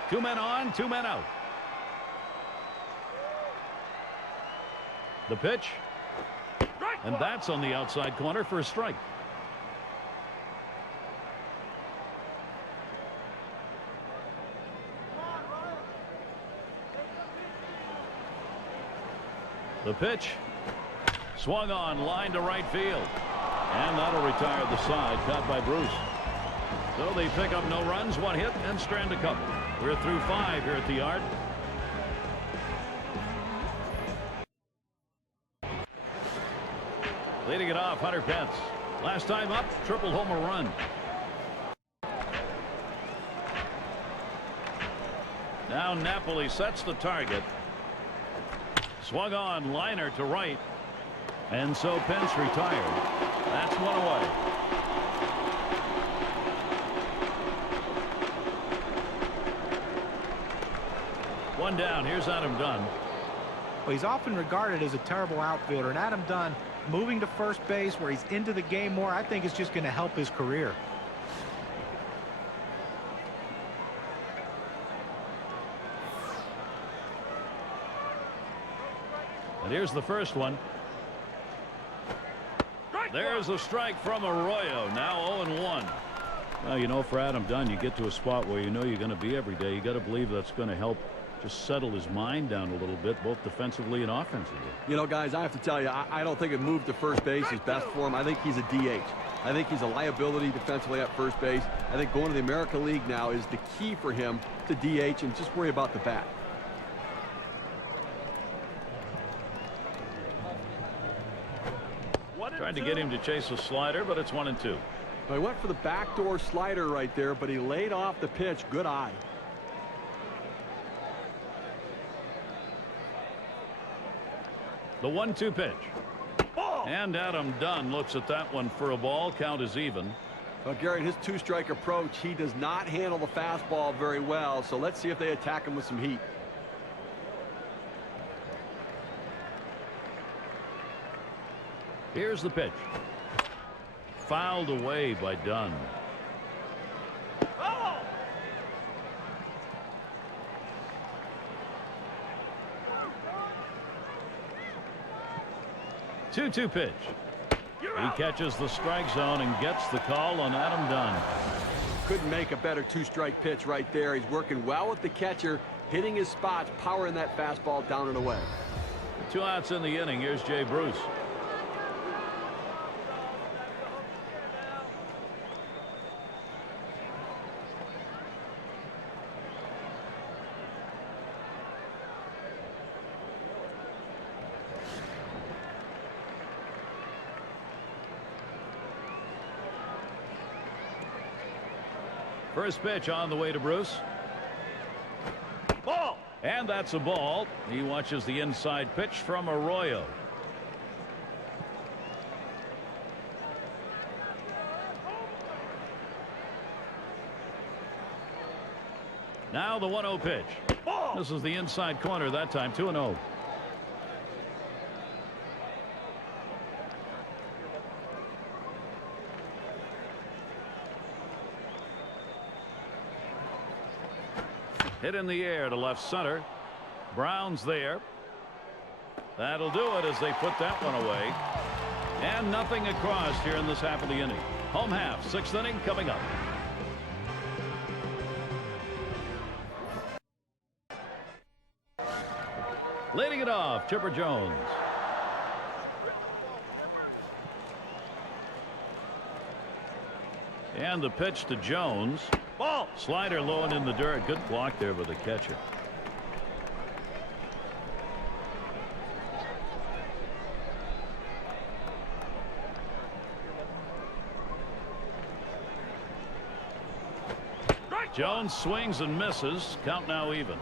Two men on, two men out. The pitch. And that's on the outside corner for a strike. The pitch. Swung on, line to right field. And that'll retire the side, caught by Bruce. So they pick up no runs, one hit, and strand a couple. We're through 5 here at the yard. Leading it off, Hunter Pence. Last time up, triple homer run. Now Napoli sets the target. Swung on, liner to right. And so Pence retired. That's one away. One down. Here's Adam Dunn. Well, he's often regarded as a terrible outfielder, and Adam Dunn moving to first base where he's into the game more, I think is just going to help his career. And here's the first one. There's a strike from Arroyo. Now 0-1. Well, you know, for Adam Dunn, you get to a spot where you know you're going to be every day. You got to believe that's going to help just settle his mind down a little bit, both defensively and offensively. You know, guys, I have to tell you, I don't think a move to first base is best for him. I think he's a DH. I think he's a liability defensively at first base. I think going to the American League now is the key for him to DH and just worry about the bat. Tried to get him to chase a slider, but it's 1-2. Well, he went for the backdoor slider right there, but he laid off the pitch. Good eye. The 1-2 pitch. Ball. And Adam Dunn looks at that one for a ball. Count is even. Well, Gary, in his two-strike approach, he does not handle the fastball very well, so let's see if they attack him with some heat. Here's the pitch. Fouled away by Dunn. Oh! 2-2 pitch. He catches the strike zone and gets the call on Adam Dunn. Couldn't make a better two-strike pitch right there. He's working well with the catcher, hitting his spots, powering that fastball down and away. 2 outs in the inning. Here's Jay Bruce. First pitch on the way to Bruce. Ball. And that's a ball. He watches the inside pitch from Arroyo. Now the 1-0 pitch. Ball. This is the inside corner that time. 2-0. Hit in the air to left center. Brown's there. That'll do it as they put that one away. And nothing across here in this half of the inning. Home half, 6th inning coming up. Leading it off, Chipper Jones. And the pitch to Jones. Ball. Slider low and in the dirt. Good block there by the catcher. Jones swings and misses. Count now even.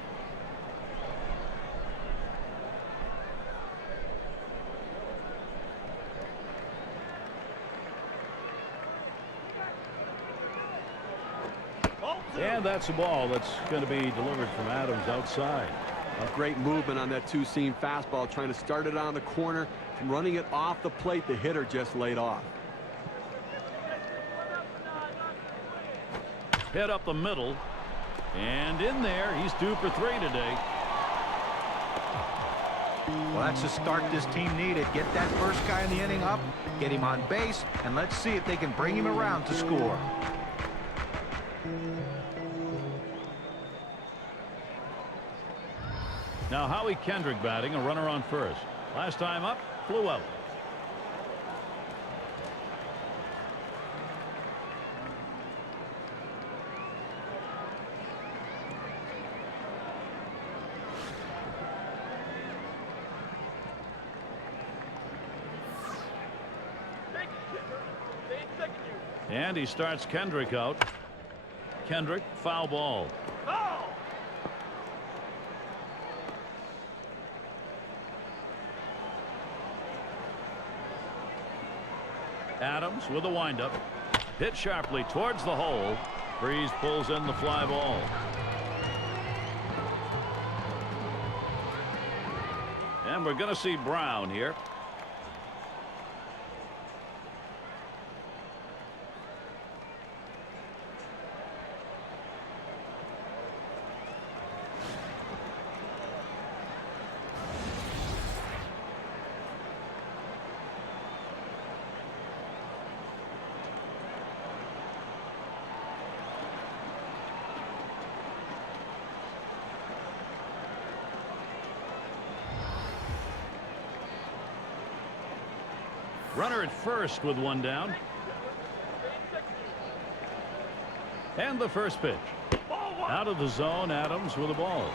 And that's a ball that's going to be delivered from Adams outside. A great movement on that two-seam fastball, trying to start it on the corner. From running it off the plate, the hitter just laid off. Hit up the middle. And in there, he's due for 3 today. Well, that's the start this team needed. Get that first guy in the inning up, get him on base, and let's see if they can bring him around to score. Now Howie Kendrick batting, a runner on first. Last time up, flew out. And he starts Kendrick out. Kendrick, foul ball. Adams with a windup. Hit sharply towards the hole. Freeze pulls in the fly ball. And we're going to see Brown here. Runner at first with one down. And the first pitch. Out of the zone, Adams with the ball.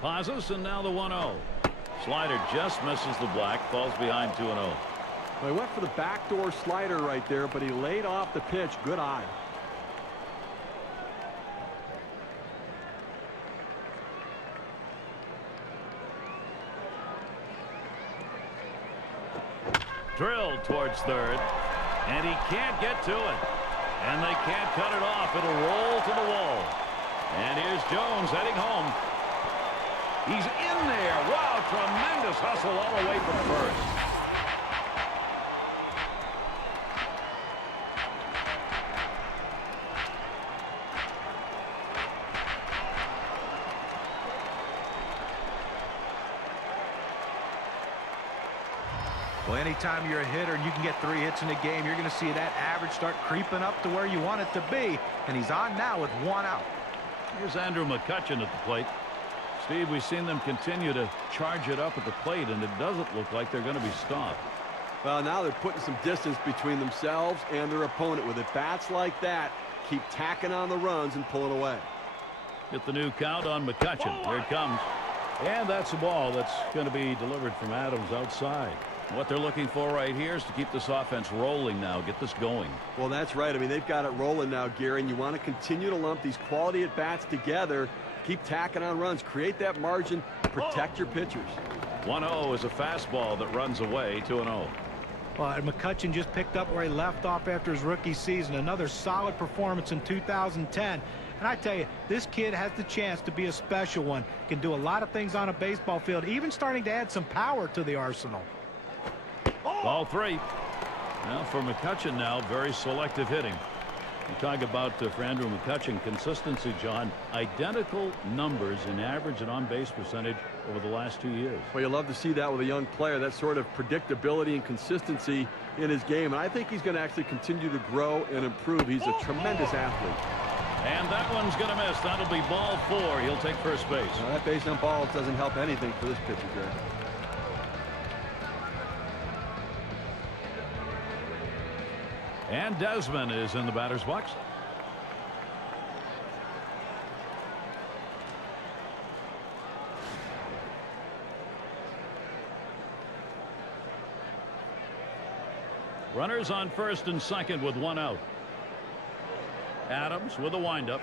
Pauses, and now the 1-0. Slider just misses the black, falls behind 2-0. Well, he went for the backdoor slider right there, but he laid off the pitch. Good eye. Drilled towards third, and he can't get to it. And they can't cut it off. It'll roll to the wall. And here's Jones heading home. He's in there. Wow, tremendous hustle all the way from first. Well, anytime you're a hitter and you can get 3 hits in a game, you're going to see that average start creeping up to where you want it to be. And he's on now with 1 out. Here's Andrew McCutchen at the plate. Steve, we've seen them continue to charge it up at the plate, and it doesn't look like they're going to be stopped. Well, now they're putting some distance between themselves and their opponent. With at bats like that, keep tacking on the runs and pulling away. Get the new count on McCutchen. Here it comes. And that's a ball that's going to be delivered from Adams outside. What they're looking for right here is to keep this offense rolling now, get this going. Well, that's right. I mean, they've got it rolling now, Gary, and you want to continue to lump these quality at-bats together, keep tacking on runs, create that margin, protect your pitchers. 1-0 is a fastball that runs away. 2-0. Well, McCutchen just picked up where he left off after his rookie season. Another solid performance in 2010. And I tell you, this kid has the chance to be a special one. Can do a lot of things on a baseball field, even starting to add some power to the arsenal. Ball 3. Now for McCutchen now, very selective hitting. You talk about for Andrew McCutchen consistency, John. Identical numbers in average and on-base percentage over the last 2 years. Well, you love to see that with a young player, that sort of predictability and consistency in his game. And I think he's going to actually continue to grow and improve. He's a tremendous athlete. And that one's going to miss. That'll be ball 4. He'll take first base. Now, that base on balls doesn't help anything for this pitcher, Greg. And Desmond is in the batter's box. Runners on first and second with one out. Adams with a windup.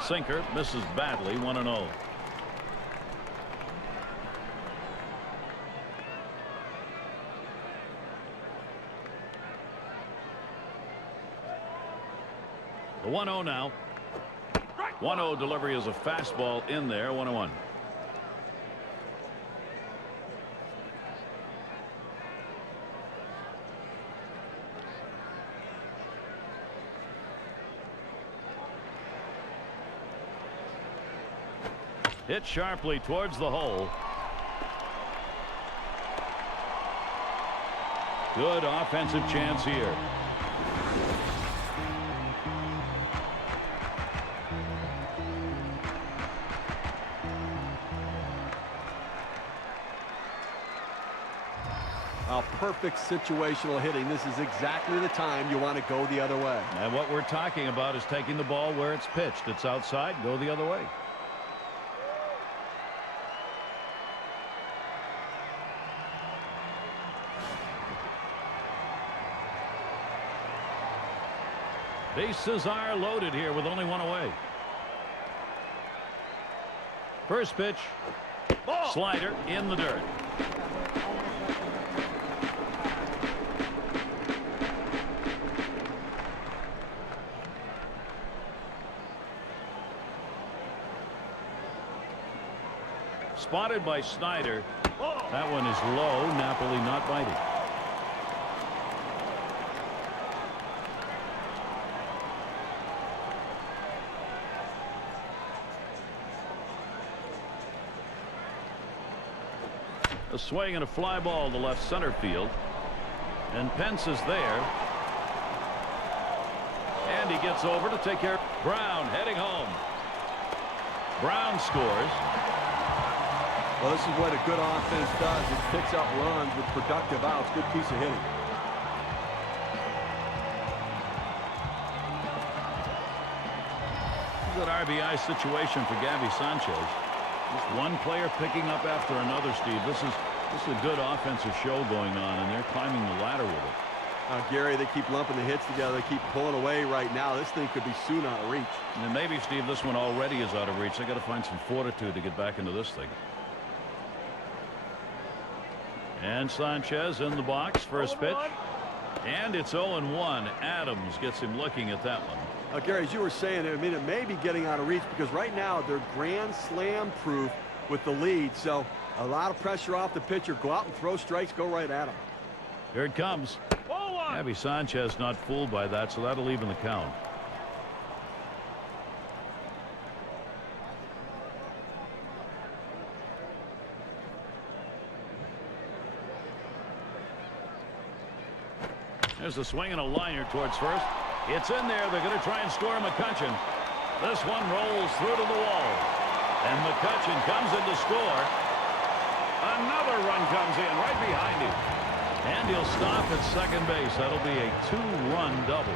Sinker misses badly, 1-0. The 1-0 now. 1-0 delivery is a fastball in there. 1-1. Hit sharply towards the hole. Good offensive chance here. Perfect situational hitting. This is exactly the time you want to go the other way. And what we're talking about is taking the ball where it's pitched. It's outside, go the other way. Bases are loaded here with only one away. First pitch. Ball. Slider in the dirt. Spotted by Snyder. That one is low. Napoli not biting. A swing and a fly ball to left center field. And Pence is there. And he gets over to take care. Brown heading home. Brown scores. Well, this is what a good offense does. It picks up runs with productive outs. Good piece of hitting. This is an RBI situation for Gabby Sanchez. Just one player picking up after another, Steve. This is a good offensive show going on, and they're climbing the ladder with it. Gary, they keep lumping the hits together. They keep pulling away right now. This thing could be soon out of reach. And maybe, Steve, this one already is out of reach. They got to find some fortitude to get back into this thing. And Sanchez in the box. First pitch. And it's 0-1. Adams gets him looking at that one. Gary, as you were saying, I mean, it may be getting out of reach because right now they're grand slam proof with the lead. So a lot of pressure off the pitcher. Go out and throw strikes. Go right at him. Here it comes. Gabby Sanchez not fooled by that, so that'll even the count. There's a swing and a liner towards first. It's in there. They're going to try and score McCutchen. This one rolls through to the wall. And McCutchen comes in to score. Another run comes in right behind him. And he'll stop at second base. That'll be a two-run double.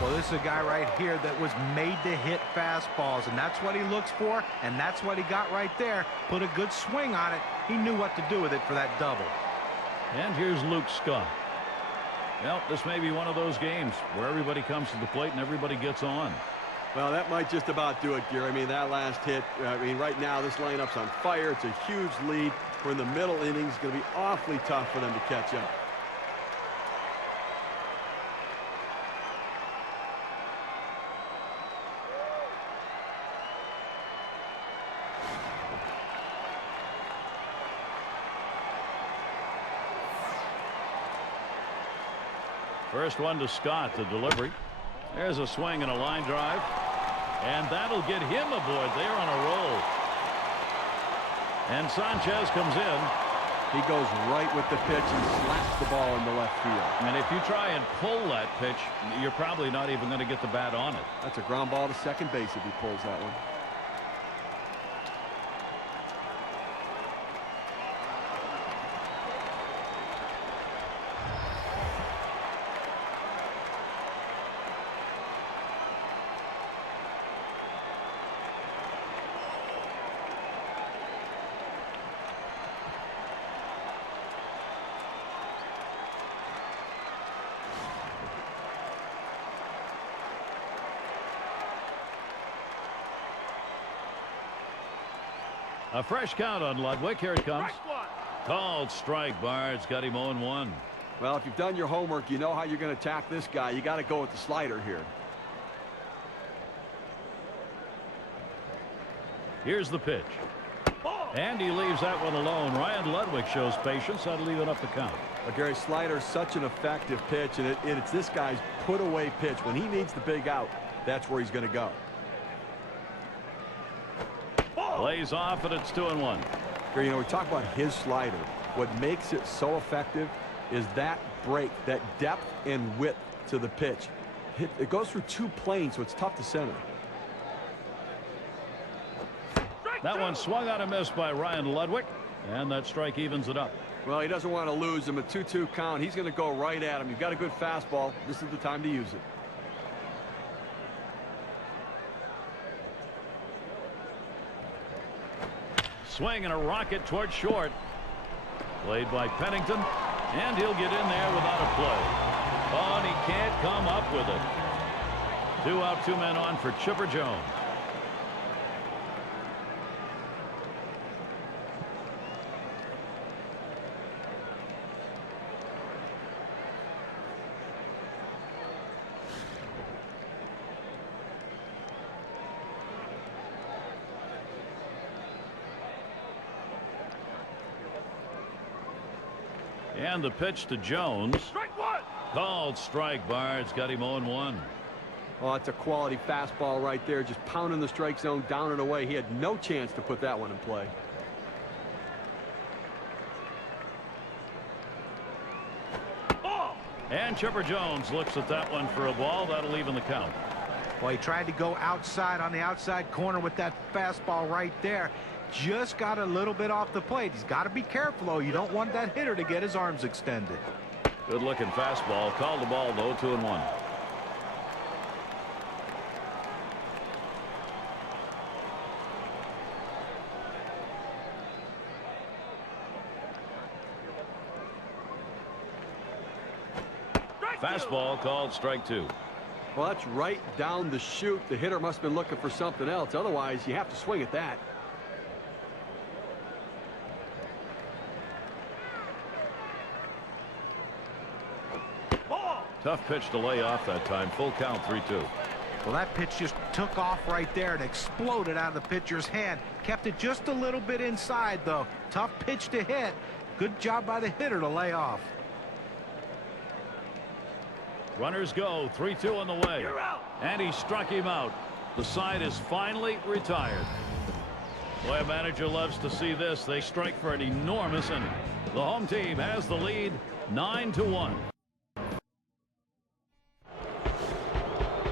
Well, this is a guy right here that was made to hit fastballs, and that's what he looks for, and that's what he got right there. Put a good swing on it. He knew what to do with it for that double. And here's Luke Scott. Well, this may be one of those games where everybody comes to the plate and everybody gets on. Well, that might just about do it, Gary. I mean, that last hit, right now this lineup's on fire. It's a huge lead. We're in the middle innings. It's going to be awfully tough for them to catch up. First one to Scott, the delivery. There's a swing and a line drive. And that'll get him aboard there on a roll. And Sanchez comes in. He goes right with the pitch and slaps the ball into left field. And if you try and pull that pitch, you're probably not even going to get the bat on it. That's a ground ball to second base if he pulls that one. A fresh count on Ludwig. Here it comes. Called strike. Bard's got him 0-1. Well, if you've done your homework, you know how you're going to attack this guy. You got to go with the slider here. Here's the pitch. And he leaves that one alone. Ryan Ludwig shows patience. That'll even up the count. But Gary, slider's such an effective pitch, and it's this guy's put-away pitch. When he needs the big out, that's where he's going to go. Lays off, and it's 2-1. Gary, you know, we talk about his slider. What makes it so effective is that break, that depth and width to the pitch. It goes through two planes, so it's tough to center. That one swung on a miss by Ryan Ludwig, and that strike evens it up. Well, he doesn't want to lose him. A 2-2 count. He's going to go right at him. You've got a good fastball. This is the time to use it. Swing and a rocket towards short. Played by Pennington, and he'll get in there without a play. Oh, and he can't come up with it. 2 out, 2 men on for Chipper Jones. And the pitch to Jones. Strike one. Called strike. Bard's got him 0-1. Oh, that's a quality fastball right there. Just pounding the strike zone down and away. He had no chance to put that one in play. And Chipper Jones looks at that one for a ball. That'll even the count. Well, he tried to go outside on the outside corner with that fastball right there. Just got a little bit off the plate. He's got to be careful, though. You don't want that hitter to get his arms extended. Good looking fastball. Called the ball, though. 2-1. Fastball called strike 2. Well, that's right down the chute. The hitter must have been looking for something else. Otherwise, you have to swing at that. Tough pitch to lay off that time. Full count, 3-2. Well, that pitch just took off right there and exploded out of the pitcher's hand. Kept it just a little bit inside, though. Tough pitch to hit. Good job by the hitter to lay off. Runners go. 3-2 on the way. And he struck him out. The side is finally retired. Boy, a manager loves to see this. They strike for an enormous inning. The home team has the lead 9-1.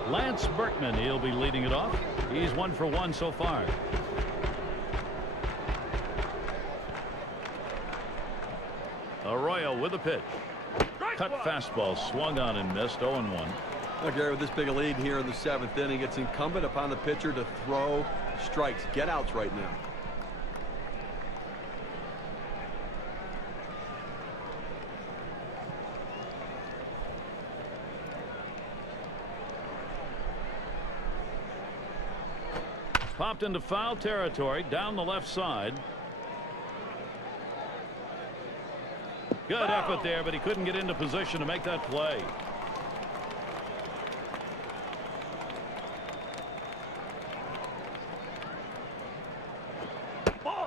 Lance Berkman, he'll be leading it off. He's 1 for 1 so far. Arroyo with a pitch. Cut fastball, swung on and missed. 0-1. Well, Gary, with this big a lead here in the 7th inning, it's incumbent upon the pitcher to throw strikes, get outs right now. Popped into foul territory down the left side. Good effort there, but he couldn't get into position to make that play.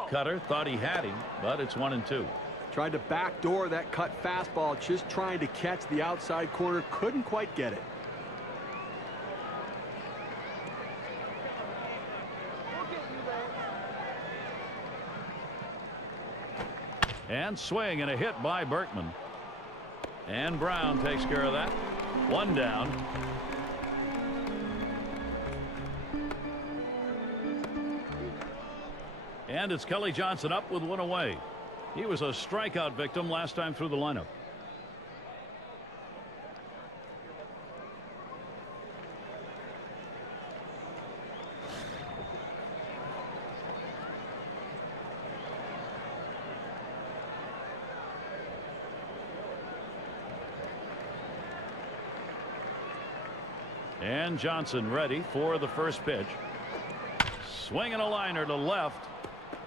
Cutter thought he had him, but it's 1-2. Tried to backdoor that cut fastball, just trying to catch the outside corner. Couldn't quite get it. And swing and a hit by Berkman. And Brown takes care of that. 1 down. And it's Kelly Johnson up with 1 away. He was a strikeout victim last time through the lineup. And Johnson ready for the first pitch. Swinging a liner to left.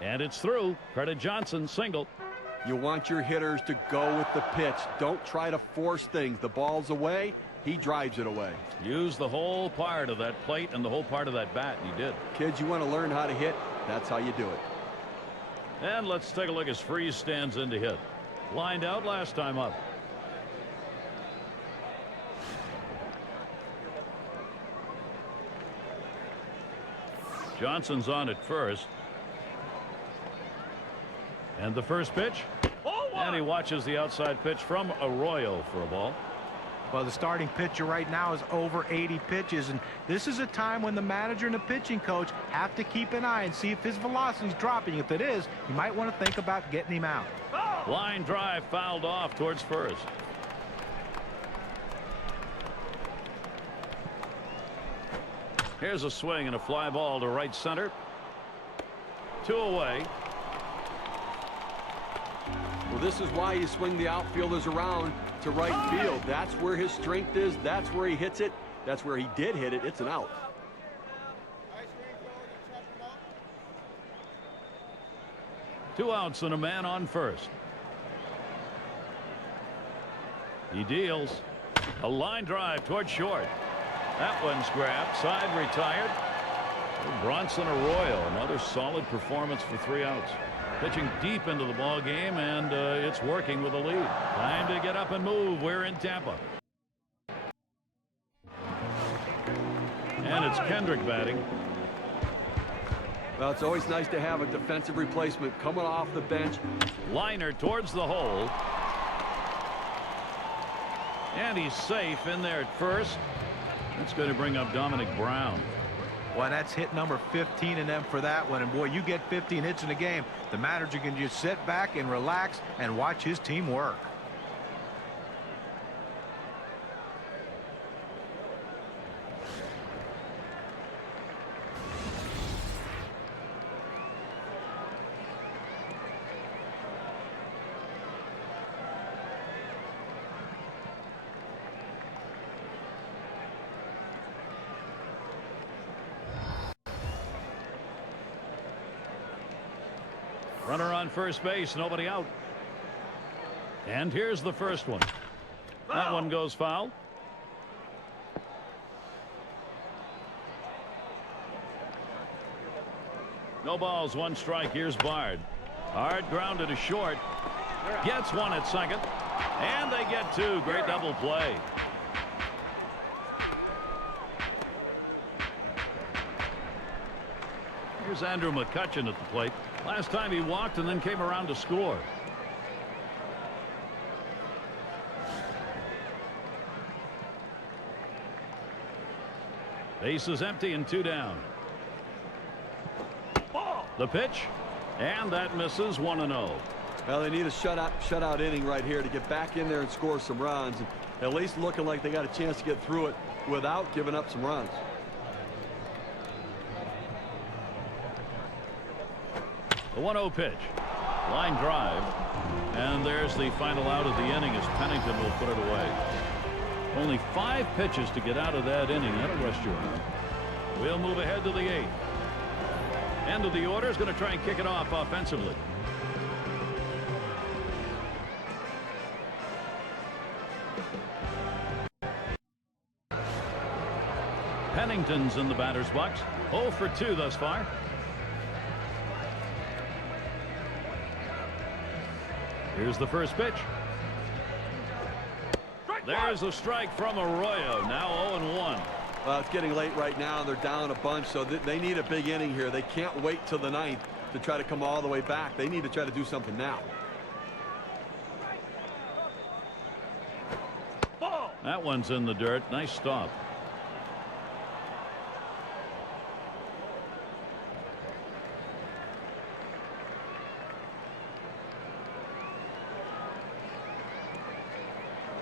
And it's through. Credit Johnson, single. You want your hitters to go with the pitch. Don't try to force things. The ball's away. He drives it away. Use the whole part of that plate and the whole part of that bat. And he did. Kids, you want to learn how to hit? That's how you do it. And let's take a look as Freese stands in to hit. Lined out last time up. Johnson's on at first. And the first pitch. And he watches the outside pitch from Arroyo for a ball. Well, the starting pitcher right now is over 80 pitches, and this is a time when the manager and the pitching coach have to keep an eye and see if his velocity is dropping. If it is, you might want to think about getting him out. Line drive fouled off towards first. Here's a swing and a fly ball to right center. 2 away. Well, this is why you swing the outfielders around to right field. That's where his strength is. That's where he hits it. That's where he did hit it. It's an out. Two outs and a man on first. He deals a line drive toward short. That one's grabbed. Side retired. Bronson Arroyo, another solid performance for 3 outs. Pitching deep into the ball game, and it's working with a lead. Time to get up and move. We're in Tampa. And it's Kendrick batting. Well, it's always nice to have a defensive replacement coming off the bench. Liner towards the hole. And he's safe in there at first. That's going to bring up Dominic Brown. Well, that's hit number 15 in them for that one. And, boy, you get 15 hits in a game, the manager can just sit back and relax and watch his team work. Runner on first base, nobody out. And here's the first one. That one goes foul. No balls, 1 strike. Here's Bard. Hard grounded to short. Gets one at second. And they get 2. Great double play. Here's Andrew McCutchen at the plate. Last time he walked and then came around to score. Base is empty and 2 down. The pitch, and that misses. 1-0. Well, they need a shutout inning right here to get back in there and score some runs. And at least looking like they got a chance to get through it without giving up some runs. The 1-0 pitch. Line drive. And there's the final out of the inning as Pennington will put it away. Only 5 pitches to get out of that inning. That'll rest you out. We'll move ahead to the 8th. End of the order is going to try and kick it off offensively. Pennington's in the batter's box. 0 for 2 thus far. Here's the first pitch. There's a strike from Arroyo. Now 0-1. Well, it's getting late right now. They're down a bunch, so they need a big inning here. They can't wait till the 9th to try to come all the way back. They need to try to do something now. That one's in the dirt. Nice stop.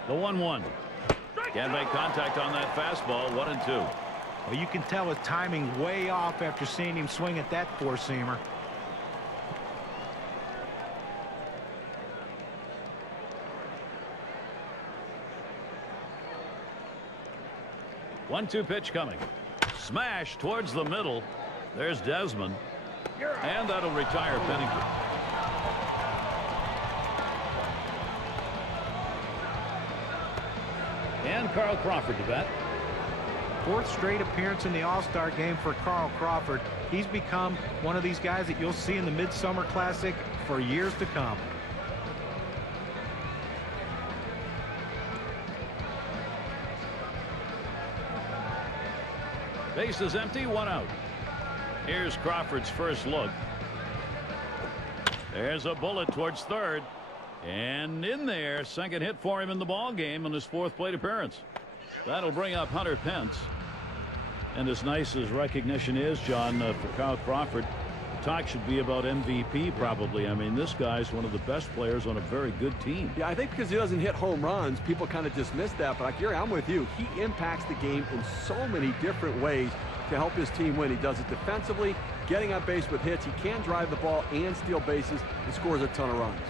The 1-1. Can't make contact on that fastball. 1-2. Well, you can tell his timing way off after seeing him swing at that 4-seamer. One-two pitch coming. Smash towards the middle. There's Desmond. And that'll retire Pennington. And Carl Crawford to bat. Fourth straight appearance in the All-Star game for Carl Crawford. He's become one of these guys that you'll see in the Midsummer Classic for years to come. Base is empty, one out. Here's Crawford's first look. There's a bullet towards third. And in there, second hit for him in the ball game in his fourth plate appearance. That'll bring up Hunter Pence. And as nice as recognition is, John, for Carl Crawford, the talk should be about MVP probably. I mean, this guy's one of the best players on a very good team. Yeah, I think because he doesn't hit home runs, people kind of dismiss that. But Gary, I'm with you. He impacts the game in so many different ways to help his team win. He does it defensively, getting on base with hits. He can drive the ball and steal bases and scores a ton of runs.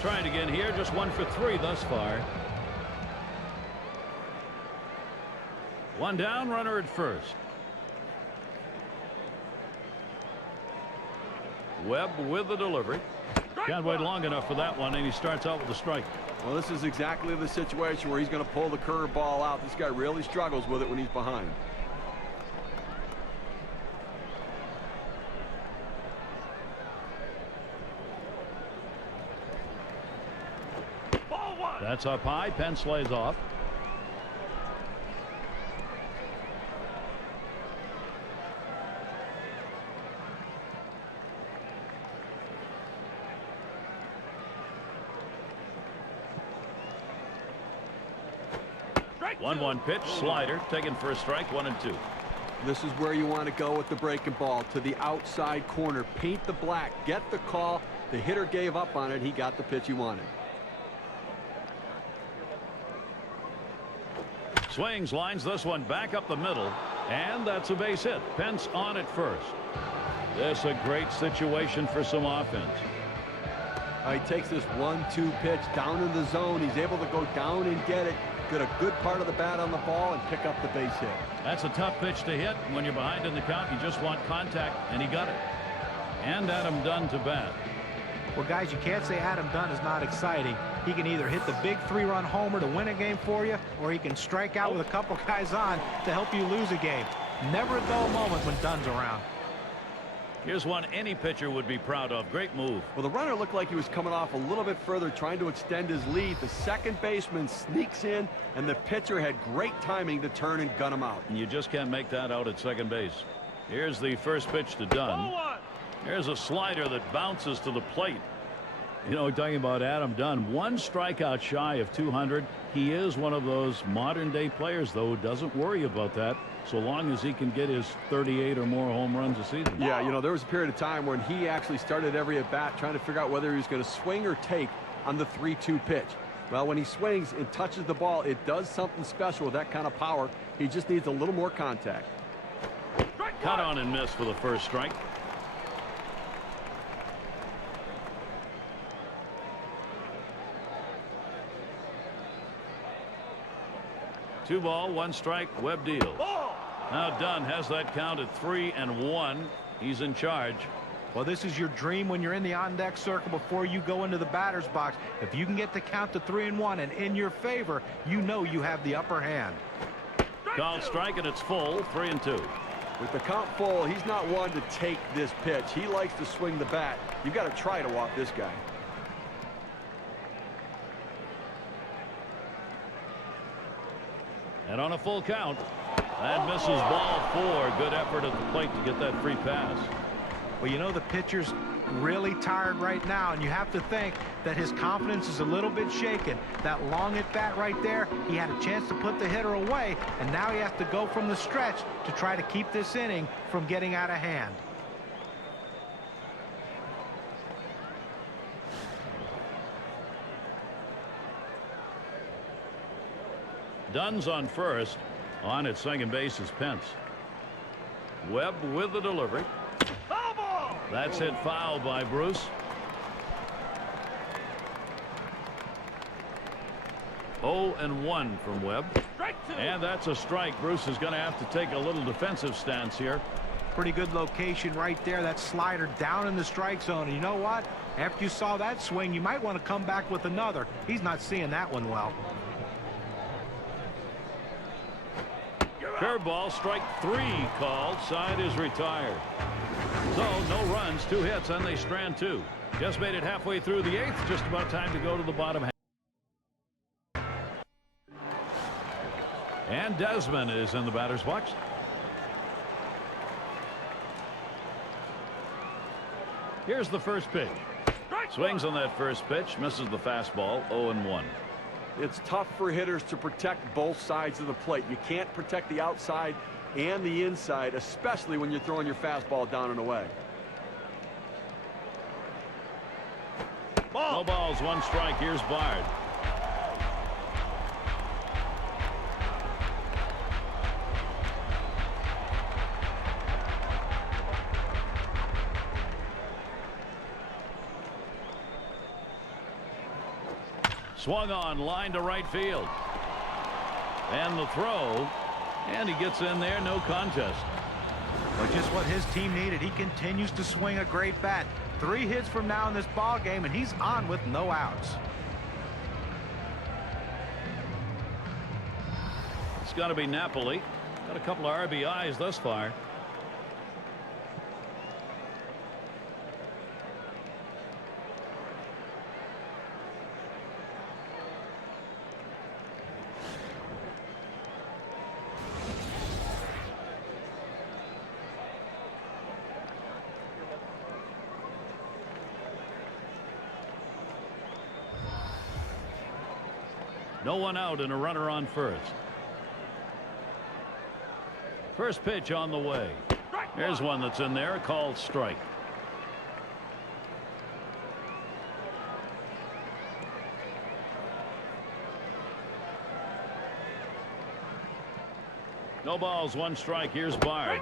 Trying again here, just 1 for 3 thus far. One down, runner at first. Webb with the delivery. Can't wait long enough for that one, and he starts out with a strike. Well, this is exactly the situation where he's going to pull the curveball out. This guy really struggles with it when he's behind. That's up high. Pence lays off. Strike 1-1 pitch, slider, taken for a strike, 1-2. This is where you want to go with the breaking ball, to the outside corner. Paint the black, get the call. The hitter gave up on it. He got the pitch he wanted. Swings, lines this one back up the middle, and that's a base hit. Pence on at first. This a great situation for some offense. He takes this 1-2 pitch down in the zone. He's able to go down and get it, get a good part of the bat on the ball, and pick up the base hit. That's a tough pitch to hit. When you're behind in the count, you just want contact, and he got it. And Adam Dunn to bat. Well, guys, you can't say Adam Dunn is not exciting. He can either hit the big 3-run homer to win a game for you, or he can strike out with a couple guys on to help you lose a game. Never a dull moment when Dunn's around. Here's one any pitcher would be proud of. Great move. Well, the runner looked like he was coming off a little bit further, trying to extend his lead. The second baseman sneaks in, and the pitcher had great timing to turn and gun him out. And you just can't make that out at second base. Here's the first pitch to Dunn. Here's a slider that bounces to the plate. You know, talking about Adam Dunn, one strikeout shy of 200. He is one of those modern day players, though, who doesn't worry about that so long as he can get his 38 or more home runs a season. Yeah, you know, there was a period of time when he actually started every at bat trying to figure out whether he was going to swing or take on the 3-2 pitch. Well, when he swings and touches the ball, it does something special with that kind of power. He just needs a little more contact. Cut on and miss for the first strike. Two ball, one strike, Webb deals. Now Dunn has that count at 3-1. He's in charge. Well, this is your dream when you're in the on-deck circle before you go into the batter's box. If you can get the count to 3-1 and in your favor, you know you have the upper hand. Called strike, and it's full, 3-2. With the count full, he's not one to take this pitch. He likes to swing the bat. You've got to try to walk this guy. And on a full count, that misses ball 4. Good effort at the plate to get that free pass. Well, you know, the pitcher's really tired right now, and you have to think that his confidence is a little bit shaken. That long at bat right there, he had a chance to put the hitter away, and now he has to go from the stretch to try to keep this inning from getting out of hand. Dunn's on first. On at second base is Pence. Webb with the delivery. That's hit foul by Bruce. 0-1 from Webb. And that's a strike. Bruce is going to have to take a little defensive stance here. Pretty good location right there. That slider down in the strike zone. And you know what? After you saw that swing, you might want to come back with another. He's not seeing that one well. Curveball, strike 3 called. Side is retired. So no runs, 2 hits, and they strand 2. Just made it halfway through the 8th. Just about time to go to the bottom half. And Desmond is in the batter's box. Here's the first pitch. Swings on that first pitch, misses the fastball. 0-1. It's tough for hitters to protect both sides of the plate. You can't protect the outside and the inside, especially when you're throwing your fastball down and away. No balls, 1 strike. Here's Bard. Swung on, line to right field. And the throw. And he gets in there, no contest. But just what his team needed. He continues to swing a great bat. 3 hits from now in this ball game, and he's on with no outs. It's got to be Napoli. Got a couple of RBIs thus far. No one out and a runner on first. First pitch on the way. There's one that's in there, called strike. No balls, 1 strike. Here's Bard.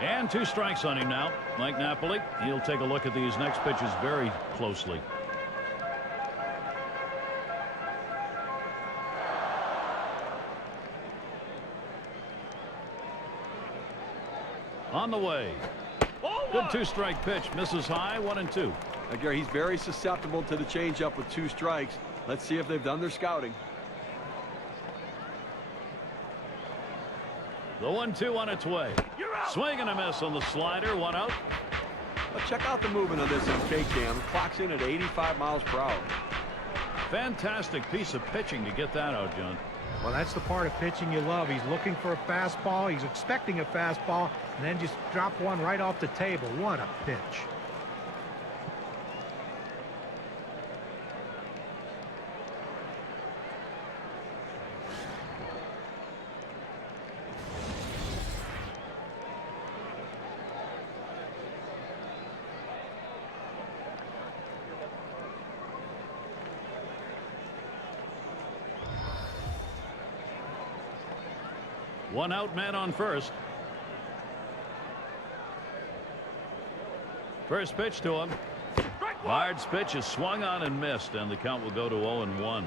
And 2 strikes on him now. Like Napoli, he'll take a look at these next pitches very closely. On the way. Good 2-strike pitch. Misses high. 1-2. Now, Gary, he's very susceptible to the changeup with 2 strikes. Let's see if they've done their scouting. The 1-2 on its way. Swing and a miss on the slider. 1 out. Well, check out the movement on this in K-Cam. It clocks in at 85 miles per hour. Fantastic piece of pitching to get that out, John. Well, that's the part of pitching you love. He's looking for a fastball. He's expecting a fastball, and then just drop one right off the table. What a pitch. One out, man on first. First pitch to him. Bard's pitch is swung on and missed, and the count will go to 0-1.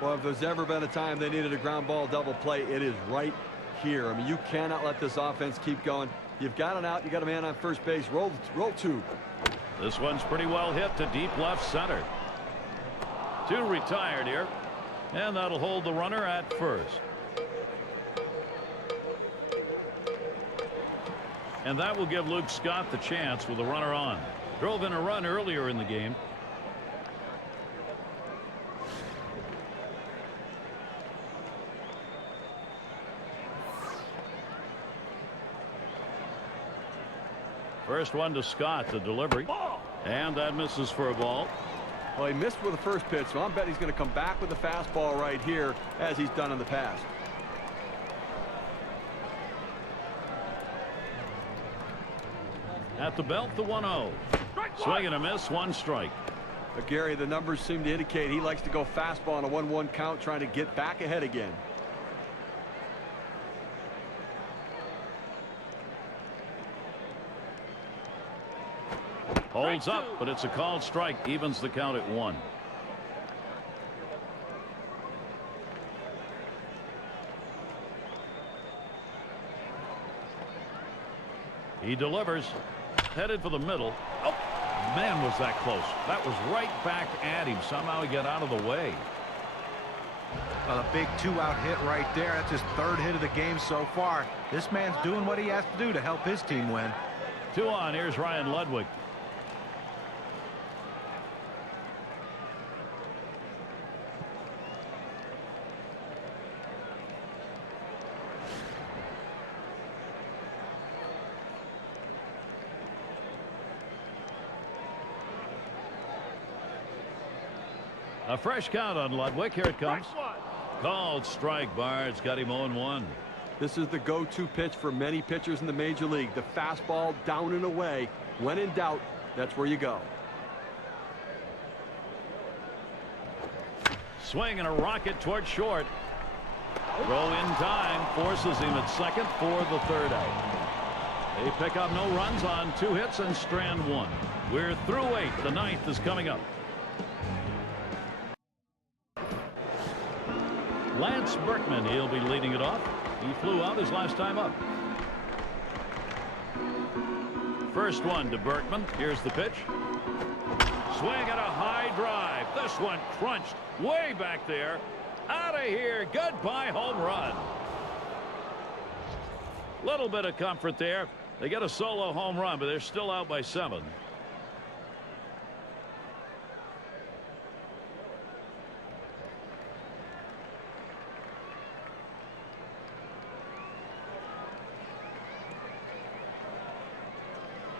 Well, if there's ever been a time they needed a ground ball double play, it is right here. I mean, you cannot let this offense keep going. You've got an out. You got a man on first base. Roll 2. This one's pretty well hit to deep left center. 2 retired here, and that'll hold the runner at first. And that will give Luke Scott the chance with a runner on. Drove in a run earlier in the game. First one to Scott, the delivery. And that misses for a ball. Well, he missed with the first pitch, so I'm betting he's going to come back with the fastball right here, as he's done in the past. At the belt, the 1-0. Swing and a miss, 1 strike. But Gary, the numbers seem to indicate he likes to go fastball on a 1-1 count, trying to get back ahead again. Holds up, but it's a called strike. Evens the count at 1. He delivers. Headed for the middle. Oh, man, was that close. That was right back at him. Somehow he got out of the way. Well, a big 2-out hit right there. That's his 3rd hit of the game so far. This man's doing what he has to do to help his team win. 2 on. Here's Ryan Ludwig. A fresh count on Ludwig. Here it comes. Called strike. Bard's got him 0-1. This is the go-to pitch for many pitchers in the major league. The fastball down and away. When in doubt, that's where you go. Swing and a rocket toward short. Throw in time forces him at second for the 3rd out. They pick up no runs on 2 hits and strand 1. We're through 8. The 9th is coming up. Lance Berkman, he'll be leading it off. He flew out his last time up. First one to Berkman. Here's the pitch. Swing and a high drive. This one crunched way back there. Out of here. Goodbye home run. Little bit of comfort there. They get a solo home run, but they're still out by 7.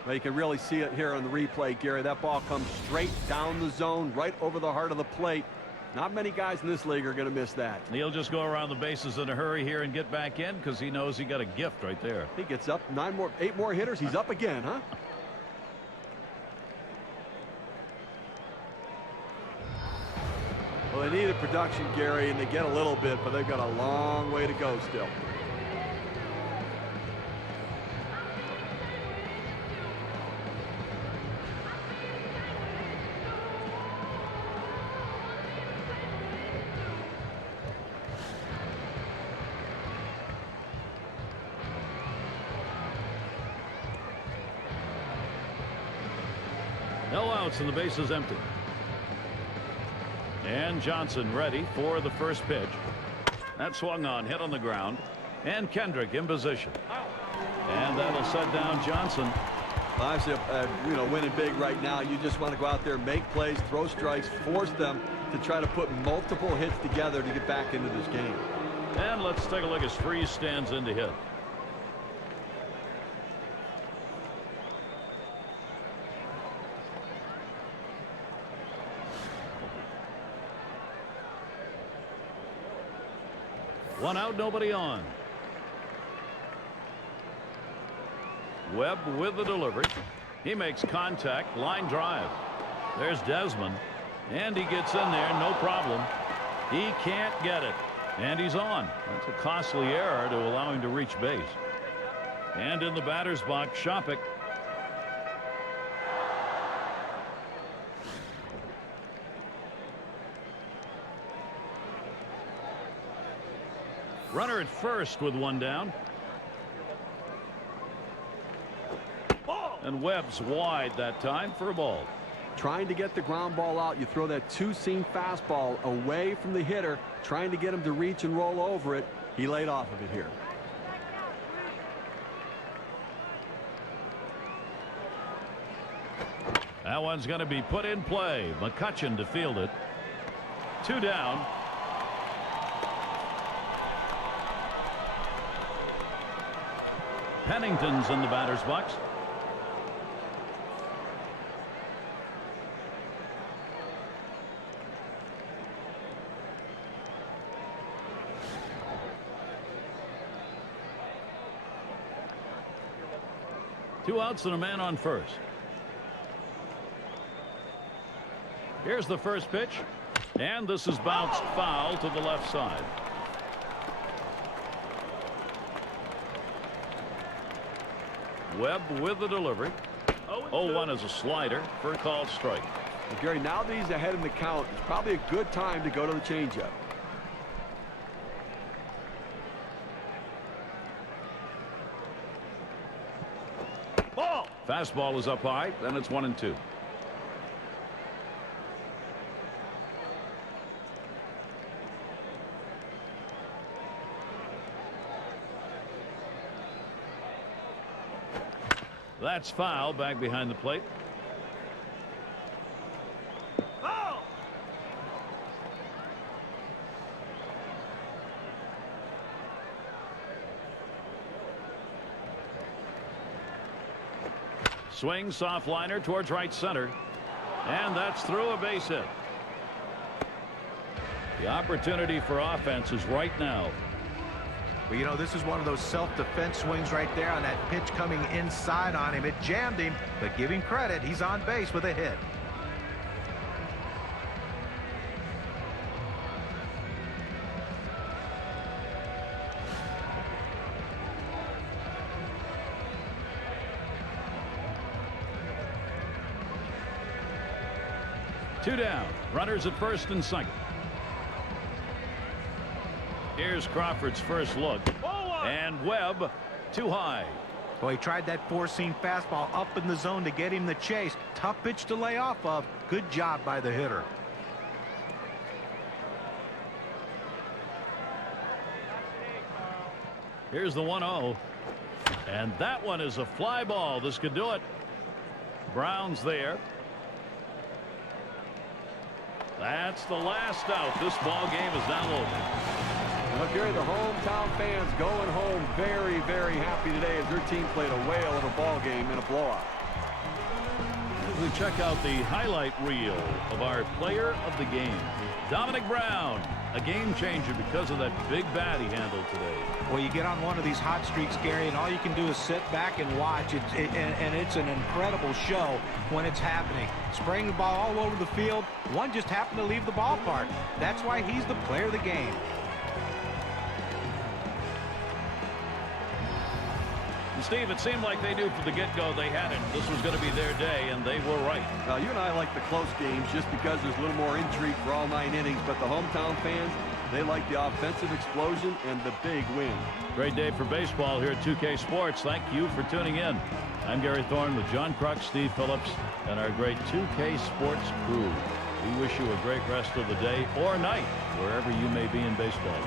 Well, you can really see it here on the replay, Gary. That ball comes straight down the zone, right over the heart of the plate. Not many guys in this league are going to miss that. He'll just go around the bases in a hurry here and get back in because he knows he got a gift right there. He gets up. 8 more hitters. He's up again, huh? Well, they needed production, Gary, and they get a little bit, but they've got a long way to go still. No outs and the base is empty. And Johnson ready for the first pitch. That swung on, hit on the ground. And Kendrick in position. And that'll set down Johnson. Obviously, winning big right now. You just want to go out there, make plays, throw strikes, force them to try to put multiple hits together to get back into this game. And let's take a look as Freese stands in to hit. One out, nobody on. Webb with the delivery. He makes contact, line drive. There's Desmond, and he gets in there, no problem. He can't get it, and he's on. That's a costly error to allow him to reach base. And in the batter's box, Shopik. Runner at first with one down. And Webb's wide that time for a ball. Trying to get the ground ball out. You throw that 2-seam fastball away from the hitter, trying to get him to reach and roll over it. He laid off of it here. That one's going to be put in play. McCutchen to field it. 2 down. Pennington's in the batter's box. Two outs and a man on first. Here's the first pitch, and this is bounced foul to the left side. Webb with the delivery. 0-1 is a slider for a called strike. Well, Gary, now that he's ahead in the count, it's probably a good time to go to the changeup. Ball. Fastball is up high, then it's 1-2. That's foul back behind the plate. Oh! Swing, soft liner towards right center. And that's through a base hit. The opportunity for offense is right now. Well, you know, this is one of those self-defense swings right there on that pitch coming inside on him. It jammed him, but give him credit. He's on base with a hit. Two down. Runners at first and second. Here's Crawford's first look. And Webb too high. Well, he tried that four-seam fastball up in the zone to get him the chase. Tough pitch to lay off of. Good job by the hitter. Here's the 1-0. And that one is a fly ball. This could do it. Brown's there. That's the last out. This ball game is now over. Well, Gary, the hometown fans going home very, very happy today as their team played a whale of a ball game in a blowout. As we check out the highlight reel of our player of the game, Dominic Brown, a game changer because of that big bat he handled today. Well, you get on one of these hot streaks, Gary, and all you can do is sit back and watch. And it's an incredible show when it's happening. Spraying the ball all over the field. One just happened to leave the ballpark. That's why he's the player of the game. And Steve, it seemed like they knew from the get-go they had it. This was going to be their day, and they were right. Now, you and I like the close games just because there's a little more intrigue for all 9 innings, but the hometown fans, they like the offensive explosion and the big win. Great day for baseball here at 2K Sports. Thank you for tuning in. I'm Gary Thorne with John Kruk, Steve Phillips, and our great 2K Sports crew. We wish you a great rest of the day or night, wherever you may be in baseball.